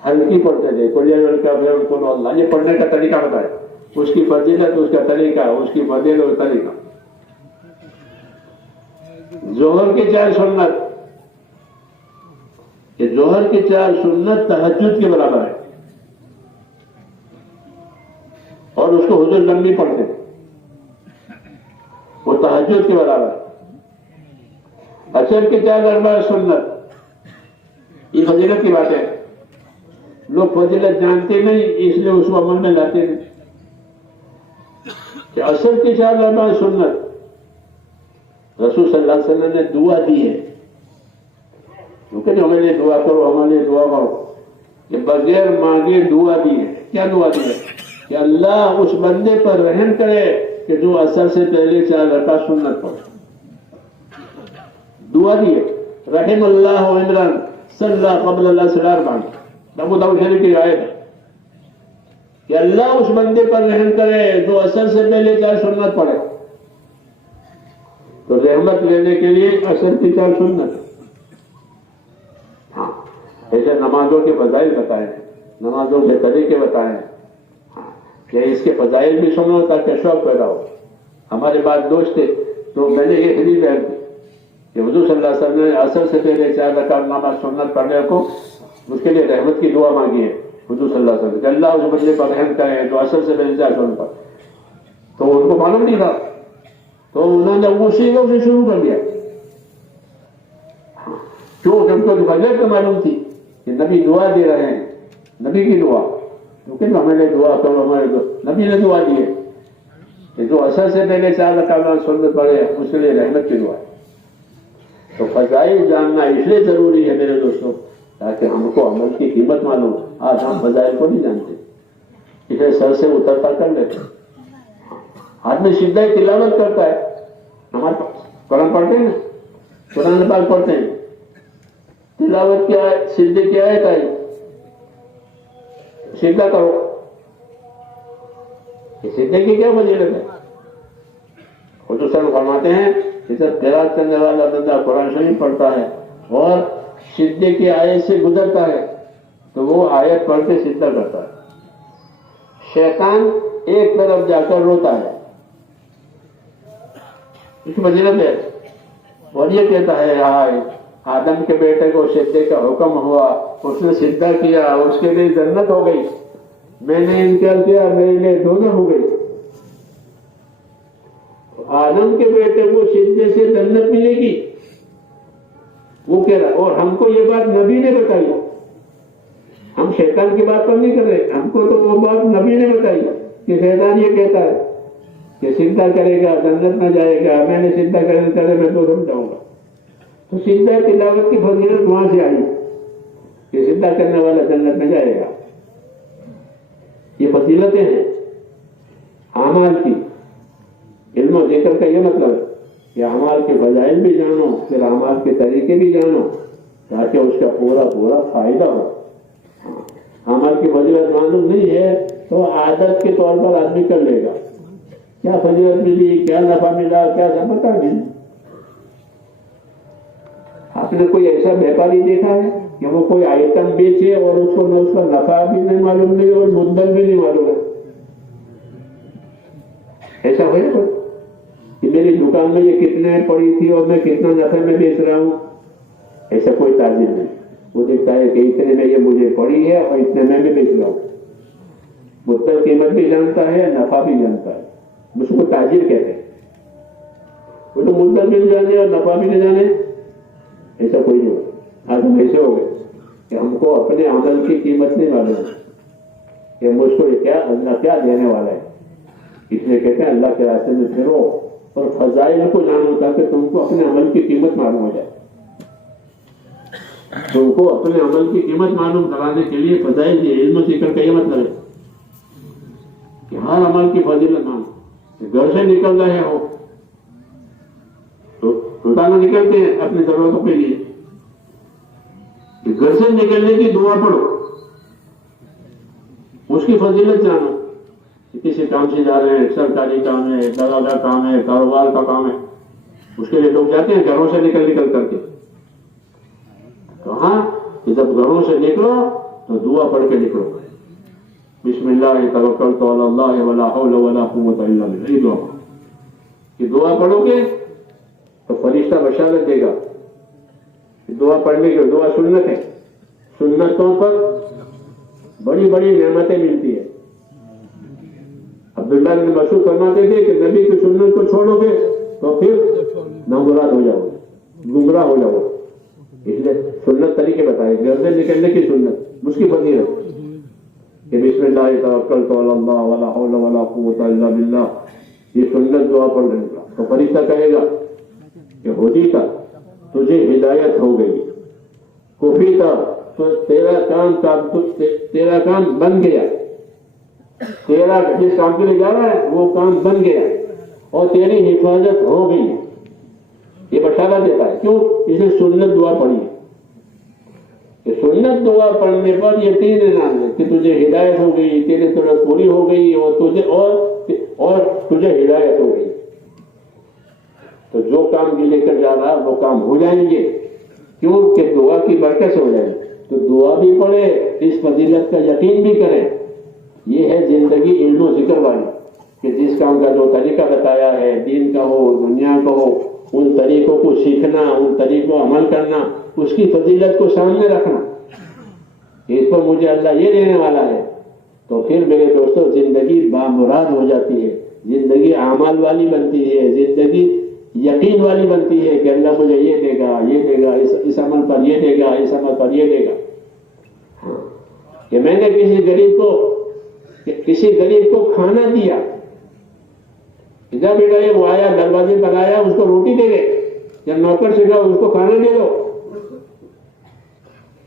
ہلکی پڑھتے تھے۔ کوئی اللہ یہ پڑھنے کا طریقہ بتائے، اس کی فضیلت، اس کا طریقہ، اس کی فضیلت اور طریقہ۔ ظہر کی 4 سنت کہ ظہر کی 4 سنت تہجد کے برابر ہے، اور اس کو حضور لمبی پڑھتے تھے، وہ تہجد کے برابر ہے۔ عصر کی 4 اربع سنت، یہ فضیلت کی بات ہے۔ لوگ فضیلت جانتے نہیں، اس لیے اس کو عمل میں لاتے نہیں۔ کہ اصل کی 4 رکعت سنت رسول صلی اللہ علیہ وسلم نے دعا دی ہے، کیونکہ ہمارے لیے دعا کرو، ہمارے لیے دعا کرو، کہ بغیر مانگے دعا دی ہے. کیا دعا دی ہے؟ کہ اللہ اس بندے پر رحم کرے کہ جو اثر سے پہلے 4 رکعت سنت پڑھے. دعا دی ہے. رحم اللہ عمران صلی قبل العصر 4 ابو داؤد شریف کی آیت ہے کہ اللہ اس بندے پر رحم کرے جو اثر سے پہلے 4 سنت پڑھے. تو رحمت لینے کے لیے اثر کی 4 سنت. ہاں ایسے نمازوں کے فضائل بتائے، نمازوں کے طریقے بتائے، کہ اس کے فضائل بھی سنو تاکہ شوق پیدا ہو. ہمارے بعد دوست تھے تو میں نے یہ حدیث بیان کی کہ حضور صلی اللہ علیہ وسلم نے اثر سے پہلے 4 رکعت نماز سنت پڑھنے کو اس کے لیے رحمت کی دعا مانگی ہے حضور صلی اللہ علیہ وسلم کہ اللہ اس بندے پر رحم کرے جو اثر سے پہلے 4 سنت پڑھے. تو ان کو معلوم نہیں تھا تو انہوں نے اسی وقت سے شروع کر دیا. جو جب کو فضیلت کو معلوم تھی کہ نبی دعا دے رہے ہیں، نبی کی دعا، کیونکہ ہمارے دعا کرو، ہمارے نبی نے دعا دی ہے کہ جو اثر سے پہلے 4 رکعت سنت پڑھے اس کے لیے رحمت کی دعا ہے. تو فضائل جاننا اس لیے ضروری ہے میرے دوستوں تاکہ ہم کو عمل کی قیمت معلوم. آج ہم فضائل کو نہیں جانتے، اسے سر سے اترتا کر لیتے. آدمی سیدھا ہی تلاوت کرتا ہے، ہمارے قرآن پڑھتے ہیں نا، قرآن پاک پڑھتے ہیں، تلاوت کیا ہے، سیدھے کیا ہے تائی سیدھا کرو. سیدھے کی کیا فضیلت ہے؟ حضور صلی اللہ فرماتے ہیں کہ جب قرات کرنے والا بندہ قرآن شریف پڑھتا ہے اور سیدھے کی آیت سے گزرتا ہے تو وہ آیت پڑھ کے سیدھا کرتا ہے. شیطان ایک طرف جا کر روتا ہے، اس کی فضیلت ہے. اور یہ کہتا ہے ہائے آدم کے بیٹے کو سجدے کا حکم ہوا، اس نے سجدہ کیا، اس کے لیے جنت ہو گئی، میں نے انکار کیا، میرے لیے دوزخ ہو گئی. آدم کے بیٹے کو سجدے سے جنت ملے گی وہ کہہ رہا. اور ہم کو یہ بات نبی نے بتائی، ہم شیطان کی بات پر نہیں کر رہے، ہم کو تو وہ بات نبی نے بتائی کہ شیطان یہ کہتا ہے کہ سجدہ کرے گا جنت میں جائے گا، میں نے سجدہ کرے میں تو رک جاؤں گا. تو سجدہ تلاوت کی فضیلت وہاں سے آئی کہ سجدہ کرنے والا جنت میں جائے گا. یہ فضیلتیں ہیں اعمال کی. علم و ذکر کا یہ مطلب ہے کہ اعمال کے فضائل بھی جانو، پھر اعمال کے طریقے بھی جانو تاکہ اس کا پورا فائدہ ہو. اعمال کی فضیلت معلوم نہیں ہے تو عادت کے طور پر آدمی کر لے گا، کیا فضیلت ملی، کیا نفع ملا، کیا سب پتہ نہیں. آپ نے کوئی ایسا بیپاری دیکھا ہے کہ وہ کوئی آئٹم بیچے اور اس کو نہ اس کا نفع بھی نہیں معلوم نہیں اور مدت بھی نہیں معلوم ہے؟ ایسا ہوئے کوئی کہ میری دکان میں یہ کتنے پڑی تھی اور میں کتنا نفع میں بیچ رہا ہوں؟ ایسا کوئی تاجر نہیں. وہ دیکھتا ہے کہ اتنے میں یہ مجھے پڑی ہے اور اتنے میں بیچ رہا ہوں. مدت قیمت بھی جانتا ہے، نفع بھی جانتا ہے، اس کو تاجر کہتے ہیں. وہ تو مدت بھی نہیں جانے اور نفع بھی نہیں جانے، ایسا کوئی نہیں ہوگا. آج ہم ایسے ہو گئے کہ ہم کو اپنے عمل کی قیمت نہیں معلوم کہ مجھ کو اللہ کیا دینے والا ہے. اس لیے کہتے ہیں اللہ کے راستے میں پھرو اور فضائل کو جانو تاکہ تم کو اپنے عمل کی قیمت معلوم ہو جائے. تم کو اپنے عمل کی قیمت معلوم کرانے کے لیے فضائل دی. علم و ذکر کا یہ مطلب ہے کہ ہر عمل کی فضیلت مانو. گھر سے نکل رہے ہو تو روزانہ نکلتے ہیں اپنی ضرورتوں کے لیے، گھر سے نکلنے کی دعا پڑھو، اس کی فضیلت جانو. کسی کام سے جا رہے ہیں، سرکاری کام ہے، دوا کا کام ہے، کاروبار کا کام ہے، اس کے لیے لوگ جاتے ہیں گھروں سے نکل کر کے. کہاں کہ جب گھروں سے نکلو تو دعا پڑھ کے نکلو. بسم اللہ توکلت علی اللہ ولا حول ولا قوت الا باللہ. یہ دعا کہ دعا پڑھو گے تو فرشتہ بشارت دے گا. دعا پڑھنے کی دعا سنت ہے، سنتوں پر بڑی بڑی نعمتیں ملتی ہے. عبداللہ بن مسعود فرماتے تھے کہ نبی کی سنت کو چھوڑو گے تو پھر نامراد ہو جاؤ گے، گمراہ ہو جاؤ گے. اس لیے سنت طریقے بتائے، گھر سے نکلنے کی سنت، اس کی فضیلت کہ بسم اللہ توکلت علی اللہ ولا حول ولا قوت الا باللہ. یہ سنت دعا پڑھ لیں گا تو فرشتہ کہے گا کہ ہوتی تھا تجھے ہدایت ہو گئی، کفی تھا تو تیرا کام بن گیا، تیرا جس کام کے لیے جا رہا ہے وہ کام بن گیا اور تیری حفاظت ہو گئی۔ یہ بشارت دیتا ہے، کیوں؟ اسے سنت دعا پڑھی ہے کہ سنت دعا پڑھنے پر یہ تین انعام ہے کہ تجھے ہدایت ہو گئی، تیری ضرورت پوری ہو گئی اور تجھے ہدایت ہو گئی۔ تو جو کام بھی لے کر جا رہا وہ کام ہو جائیں گے، کیوں کہ دعا کی برکت سے ہو جائے گی۔ تو دعا بھی پڑھے، اس فضیلت کا یقین بھی کرے۔ یہ ہے زندگی علم و ذکر والی کہ جس کام کا جو طریقہ بتایا ہے، دین کا ہو دنیا کا ہو، ان طریقوں کو سیکھنا، ان طریقوں عمل کرنا، اس کی فضیلت کو سامنے رکھنا، اس پر مجھے اللہ یہ دینے والا ہے۔ تو پھر میرے دوستو زندگی بامراد ہو جاتی ہے، زندگی اعمال والی بنتی ہے، زندگی یقین والی بنتی ہے کہ اللہ مجھے یہ دے گا، یہ دے گا، اس عمل پر یہ دے گا، اس عمل پر یہ دے گا۔ کہ میں نے کسی غریب کو کھانا دیا، ادھر بیٹا یہ وہ آیا دروازے پر آیا، اس کو روٹی دے دے، جب نوکر سے کہا اس کو کھانا دے دو،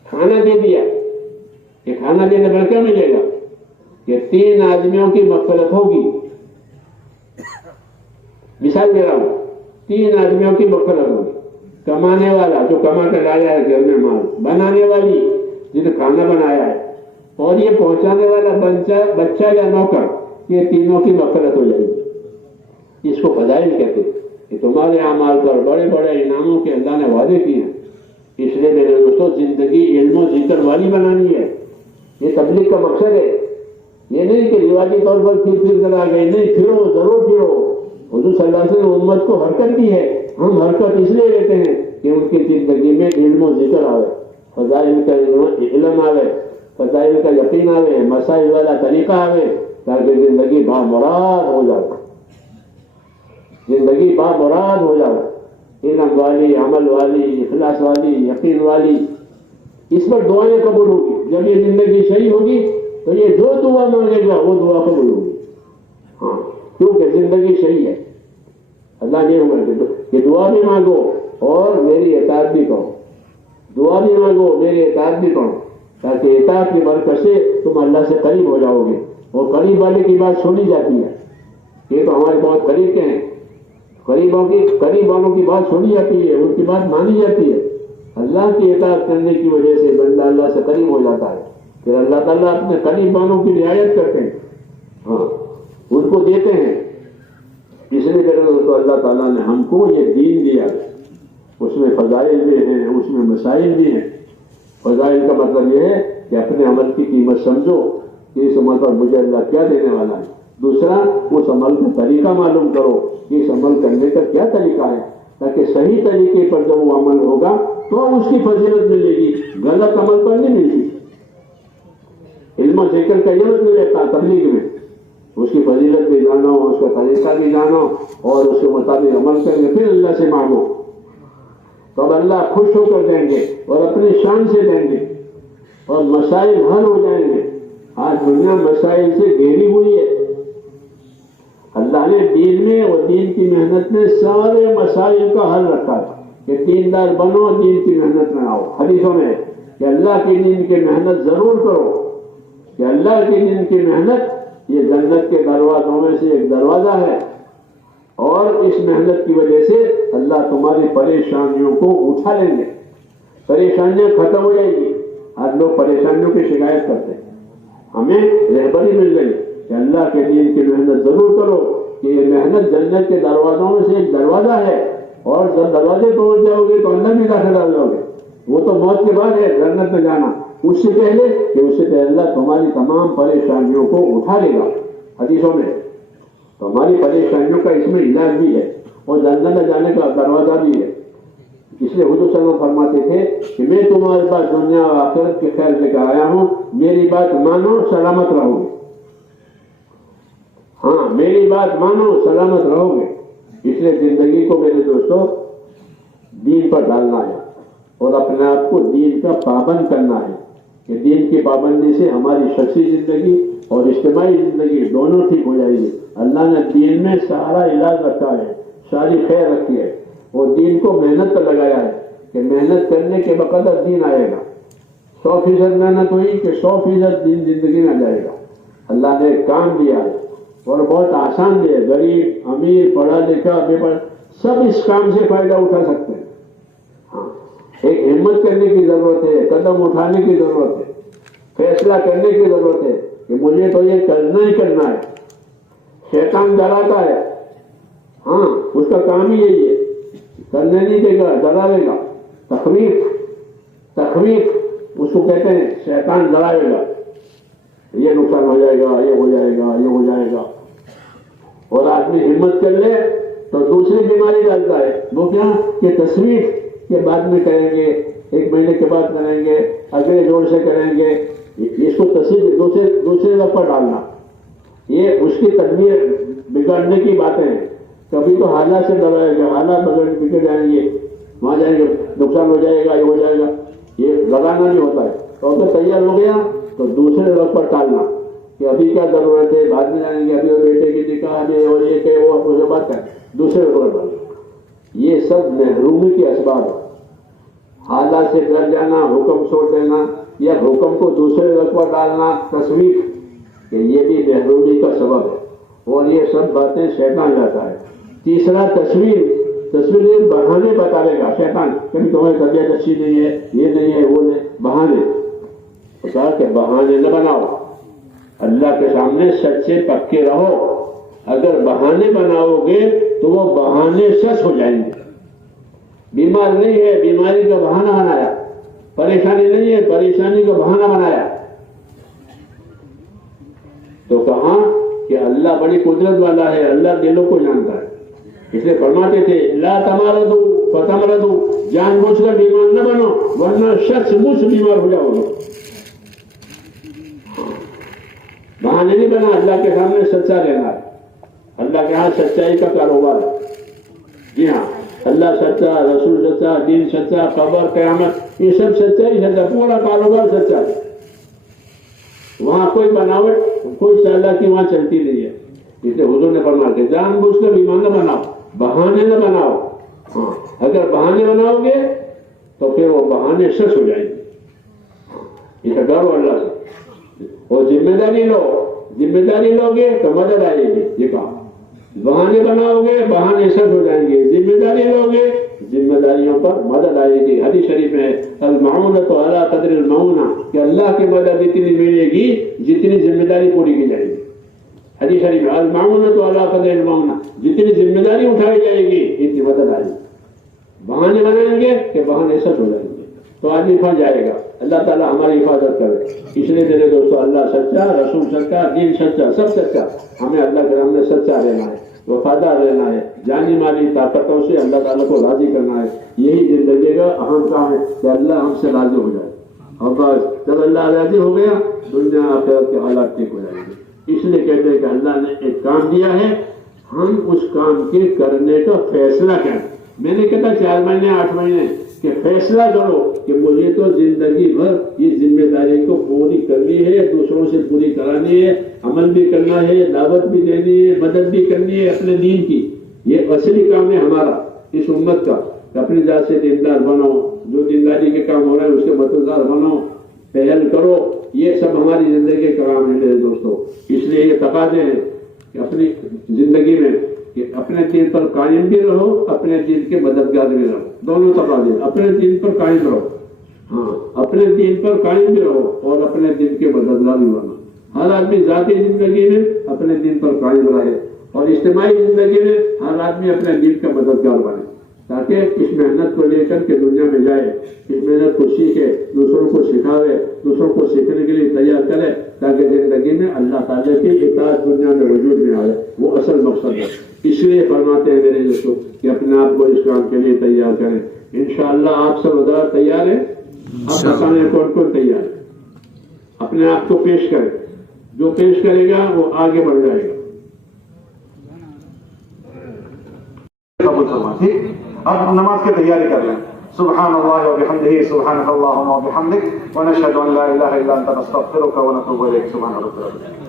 کھانا دے دیا۔ کہ کھانا دینے پر کیا ملے گا؟ کہ 3 آدمیوں کی مغفرت ہوگی۔ مثال دے رہا ہوں، 3 آدمیوں کی مغفرت ہوگی۔ کمانے والا جو کما کر لایا ہے گھر میں مال، بنانے والی جس نے کھانا بنایا ہے، اور یہ پہنچانے والا بچہ یا نوکر، یہ تینوں کی مغفرت ہو جائے گی۔ اس کو فضائل کہتے ہیں کہ تمہارے اعمال پر بڑے بڑے انعاموں کے اللہ نے وعدے کیے ہیں۔ اس لیے میرے دوستوں زندگی علم و ذکر والی بنانی ہے۔ یہ تبلیغ کا مقصد ہے، یہ نہیں کہ رواجی طور پر پھر کر آ گئے، نہیں، پھرو ضرور پھرو۔ حضور صلی اللہ علیہ وسلم نے امت کو حرکت دی ہے، ہم حرکت اس لیے لیتے ہیں کہ ان کی زندگی میں علم و ذکر آوے، فضائل کا علم آوے، فضائل کا یقین آوے، مسائل والا طریقہ آوے، تاکہ زندگی بامراد ہو جائے، زندگی بامراد ہو جائے، علم والی، عمل والی، اخلاص والی، یقین والی۔ اس پر دعائیں قبول ہوگی۔ جب یہ زندگی صحیح ہوگی تو یہ جو دعا مانگے گا وہ دعا قبول ہوگی۔ ہاں، کیونکہ زندگی صحیح ہے۔ اللہ نے کہ دعا بھی مانگو اور میری اطاعت بھی کرو، دعا بھی مانگو میری اطاعت بھی کرو، تاکہ اطاعت کی برکت سے تم اللہ سے قریب ہو جاؤ گے۔ اور قریب والے کی بات سنی جاتی ہے، یہ تو ہمارے بہت قریب کے ہیں، قریب والوں کی بات سنی جاتی ہے، ان کی بات مانی جاتی ہے۔ اللہ کی اطاعت کرنے کی وجہ سے بندہ اللہ سے قریب ہو جاتا ہے، پھر اللہ تعالیٰ اپنے قریب والوں کی رعایت کرتے ہیں، ہاں، ان کو دیتے ہیں۔ اس لیے کہ تو اللہ تعالیٰ نے ہم کو یہ دین دیا، اس میں فضائل بھی ہیں، اس میں مسائل بھی ہیں۔ فضائل کا مطلب یہ ہے کہ اپنے عمل کی قیمت سمجھو کہ اس عمل پر مجھے اللہ کیا دینے والا ہے۔ دوسرا، اس عمل کا طریقہ معلوم کرو کہ اس عمل کرنے کا کیا طریقہ ہے، تاکہ صحیح طریقے پر جب وہ عمل ہوگا تو اس کی فضیلت ملے گی، غلط عمل پر نہیں ملتی۔ علم و ذکر کا یہ مطلب ہے تبلیغ میں اس کی فضیلت بھی جانو، اس کا طریقہ بھی جانو اور اس کے مطابق عمل کریں گے، پھر اللہ سے مانگو تو اب اللہ خوش ہو کر دیں گے اور اپنی شان سے دیں گے اور مسائل حل ہو جائیں گے۔ آج دنیا مسائل سے گھیری ہوئی ہے۔ اللہ نے دین میں اور دین کی محنت میں سارے مسائل کا حل رکھا ہے کہ دیندار بنو، دین کی محنت میں آؤ۔ حدیثوں میں کہ اللہ کی دین کی محنت ضرور کرو، کہ اللہ کی دین کی محنت یہ جنت کے دروازوں میں سے ایک دروازہ ہے، اور اس محنت کی وجہ سے اللہ تمہاری پریشانیوں کو اٹھا لیں گے، پریشانیاں ختم ہو جائیں گی۔ آج لوگ پریشانیوں کی شکایت کرتے ہیں، ہمیں رہبری مل گئی کہ اللہ کے دین کی محنت ضرور کرو، کہ یہ محنت جنت کے دروازوں میں سے ایک دروازہ ہے، اور جب دروازے پہنچ جاؤ گے تو اندر بھی داخل ہو جاؤ گے۔ وہ تو موت کے بعد ہے جنت میں جانا، اس سے پہلے کہ اس سے پہلے اللہ تمہاری تمام پریشانیوں کو اٹھا لے گا۔ حدیثوں میں تو ہماری پریشانیوں کا اس میں علاج بھی ہے اور جنت میں جانے کا دروازہ بھی ہے۔ اس لیے حضور صلی اللہ علیہ وسلم فرماتے تھے کہ میں تمہارے پاس دنیا اور آخرت کے خیر لے کر آیا ہوں، میری بات مانو سلامت رہو گے۔ ہاں، میری بات مانو سلامت رہو گے۔ اس لیے زندگی کو میرے دوستوں دین پر ڈالنا ہے اور اپنے آپ کو دین کا پابند کرنا ہے کہ دین کی پابندی سے ہماری شخصی زندگی، اور اجتماعی زندگی دونوں ٹھیک ہو جائے گی. اللہ نے دین میں سارا علاج رکھا ہے, ساری خیر رکھی ہے, اور دین کو محنت پر لگایا ہے کہ محنت کرنے کے بقدر دین آئے گا. 100% محنت ہوئی کہ 100% دین زندگی میں آ جائے گا. اللہ نے ایک کام دیا ہے اور بہت آسان دیا ہے. غریب امیر پڑھا لکھا بے پڑھا سب اس کام سے فائدہ اٹھا سکتے ہیں. ہاں, ایک ہمت کرنے کی ضرورت ہے, قدم اٹھانے کی ضرورت ہے, فیصلہ کرنے کی ضرورت ہے کہ مجھے تو یہ کرنا ہی کرنا ہے. شیطان ڈراتا ہے, ہاں اس کا کام ہی یہی ہے, کرنے نہیں دے گا, ڈراوے گا. تخویف اس کو کہتے ہیں, شیطان ڈراوے گا, یہ نقصان ہو جائے گا, یہ ہو جائے گا, یہ ہو جائے گا. اور آدمی ہمت کر لے تو دوسری بیماری ڈالتا ہے. وہ کیا کہ تصویف کے بعد میں کریں گے, 1 مہینے کے بعد کریں گے, اگلے دور سے کریں گے. اس کو تصویر دوسرے لوگ پر ڈالنا, یہ اس کی تدبیر بگڑنے کی باتیں ہیں. کبھی تو حالات سے ڈرائے گا, حالات بگڑ جائیں گے, وہاں جائیں گے, نقصان ہو جائے گا, یہ ہو جائے گا. یہ لگانا نہیں ہوتا ہے. تو اگر تیار ہو گیا تو دوسرے لوگ پر ٹالنا کہ ابھی کیا ضرورت ہے, بعد میں جائیں گے, ابھی اور بیٹے کی نکاح ہے اور یہ کہ وہ بات ہے, دوسرے لوگ پر ڈالنا. یہ سب محرومی کے اسباب ہے. حالات سے ڈر جانا, حکم چھوڑ دینا, یا حکم کو دوسرے لوگ پر ڈالنا, تصویر, کہ یہ بھی محرومی کا سبب ہے. اور یہ سب باتیں شیطان لاتا ہے. تیسرا تصویر یہ بہانے بتا لے گا شیطان, کبھی تمہاری طبیعت اچھی نہیں ہے, یہ نہیں ہے, وہ نہیں, بہانے. کہا کہ بہانے نہ بناؤ, اللہ کے سامنے سچے پکے رہو. اگر بہانے بناؤ گے تو وہ بہانے سچ ہو جائیں گے. بیمار نہیں ہے, بیماری کا بہانہ بنایا. پریشانی نہیں ہے, پریشانی کا بہانہ بنایا. تو کہا کہ اللہ بڑی قدرت والا ہے, اللہ دلوں کو جانتا ہے. اس لیے فرماتے تھے لا تمرضوا فتمرضوا, جان بوجھ کر بیمار نہ بنو ورنہ شخص مجھ سے بیمار ہو جاؤ گے. بہانے نہیں بنا, اللہ کے سامنے سچا رہنا ہے. اللہ کے ہاں سچائی کا کاروبار ہے. جی ہاں, اللہ سچا, رسول سچا, دین سچا, قبر قیامت, یہ سب سچائی سچا, پورا کاروبار سچا ہے. وہاں کوئی بناوٹ, کوئی چالاکی وہاں چلتی نہیں ہے. اس لیے حضور نے فرمایا کہ جان بوجھ کر بیمار نہ بناؤ, بہانے نہ بناؤ. ہاں, اگر بہانے بناؤ گے تو پھر وہ بہانے سچ ہو جائیں گے. اسے ڈرو اللہ سے, اور ذمہ داری لو. ذمہ داری لو گے تو مدد آئے گی. یہ کہا بہانے بناؤ گے بہانے سچ ہو جائیں گے, ذمہ داری لو گے ذمہ داریوں پر مدد آئے گی. حدیث شریف میں المعونۃ علی قدر المعونہ, کہ اللہ کی مدد اتنی ملے گی جتنی ذمہ داری پوری کی جائے گی. حدیث شریف میں المعونۃ علی قدر المعونہ, جتنی ذمہ داری اٹھائی جائے گی اتنی مدد آئے گی. بہانے بنائیں گے کہ بہانے سچ ہو جائیں گے تو آدمی پھنس جائے گا. اللہ تعالیٰ ہماری حفاظت کرے. اس لیے میرے دوستو, اللہ سچا, رسول سچا, دین سچا, سب سچا. ہمیں اللہ کے سامنے سچا رہنا ہے, وفادار رہنا ہے. جانی مالی طاقتوں سے اللہ تعالیٰ کو راضی کرنا ہے. یہی زندگی کا اہم کام ہے کہ اللہ ہم سے راضی ہو جائے. اور بس جب اللہ راضی ہو گیا دنیا آخرت کے حالات ٹھیک ہو جائیں گے. اس لیے کہتے ہیں کہ اللہ نے ایک کام دیا ہے, ہم اس کام کے کرنے کا فیصلہ کریں. میں نے کہتا 4 مہینے 8 مہینے کہ فیصلہ کرو کہ مجھے تو زندگی بھر یہ ذمہ داری کو پوری کرنی ہے, دوسروں سے پوری کرانی ہے, عمل بھی کرنا ہے, دعوت بھی دینی ہے, مدد بھی کرنی ہے اپنے دین کی. یہ اصلی کام ہے ہمارا اس امت کا, کہ اپنی ذات سے دیندار بنو, جو دینداری کے کام ہو رہے ہیں اس کے مددگار بنو, پہل کرو. یہ سب ہماری زندگی کا کام ہے میرے دوستوں. اس لیے یہ تقاضے ہیں کہ اپنی زندگی میں کہ اپنے دین پر قائم بھی رہو, اپنے دین کے مددگار بھی رہو. دونوں تقاضے, اپنے دین پر قائم رہو, ہاں اپنے دین پر قائم بھی رہو اور اپنے دین کے مددگار بھی بنو. ہر آدمی ذاتی زندگی میں اپنے دین پر قائم رہے اور اجتماعی زندگی میں ہر آدمی اپنے دین کا مددگار بنے, تاکہ اس محنت کو لے کر کے دنیا میں جائے, اس محنت کو سیکھے, دوسروں کو سکھاوے, دوسروں کو سیکھنے کے لیے تیار کرے, تاکہ زندگی میں اللہ تعالیٰ کی اطاعت دنیا میں وجود میں آئے. وہ اصل مقصد ہے. اس لیے فرماتے ہیں میرے دوستوں کہ اپنے آپ کو اس کام کے لیے تیار کریں. انشاءاللہ آپ سب حضرات تیار ہیں؟ آپ بتانے کون کون تیار ہے؟ اپنے آپ کو پیش کریں. جو پیش کرے گا وہ آگے بڑھ جائے گا. ٹھیک, اب نماز کی تیاری کر لیں. سبحان اللہ وبحمدہ, سبحانک اللہم وبحمدک, ونشہد ان لا الہ الا انت نستغفرک ونتوب الیک. سبحان ربک.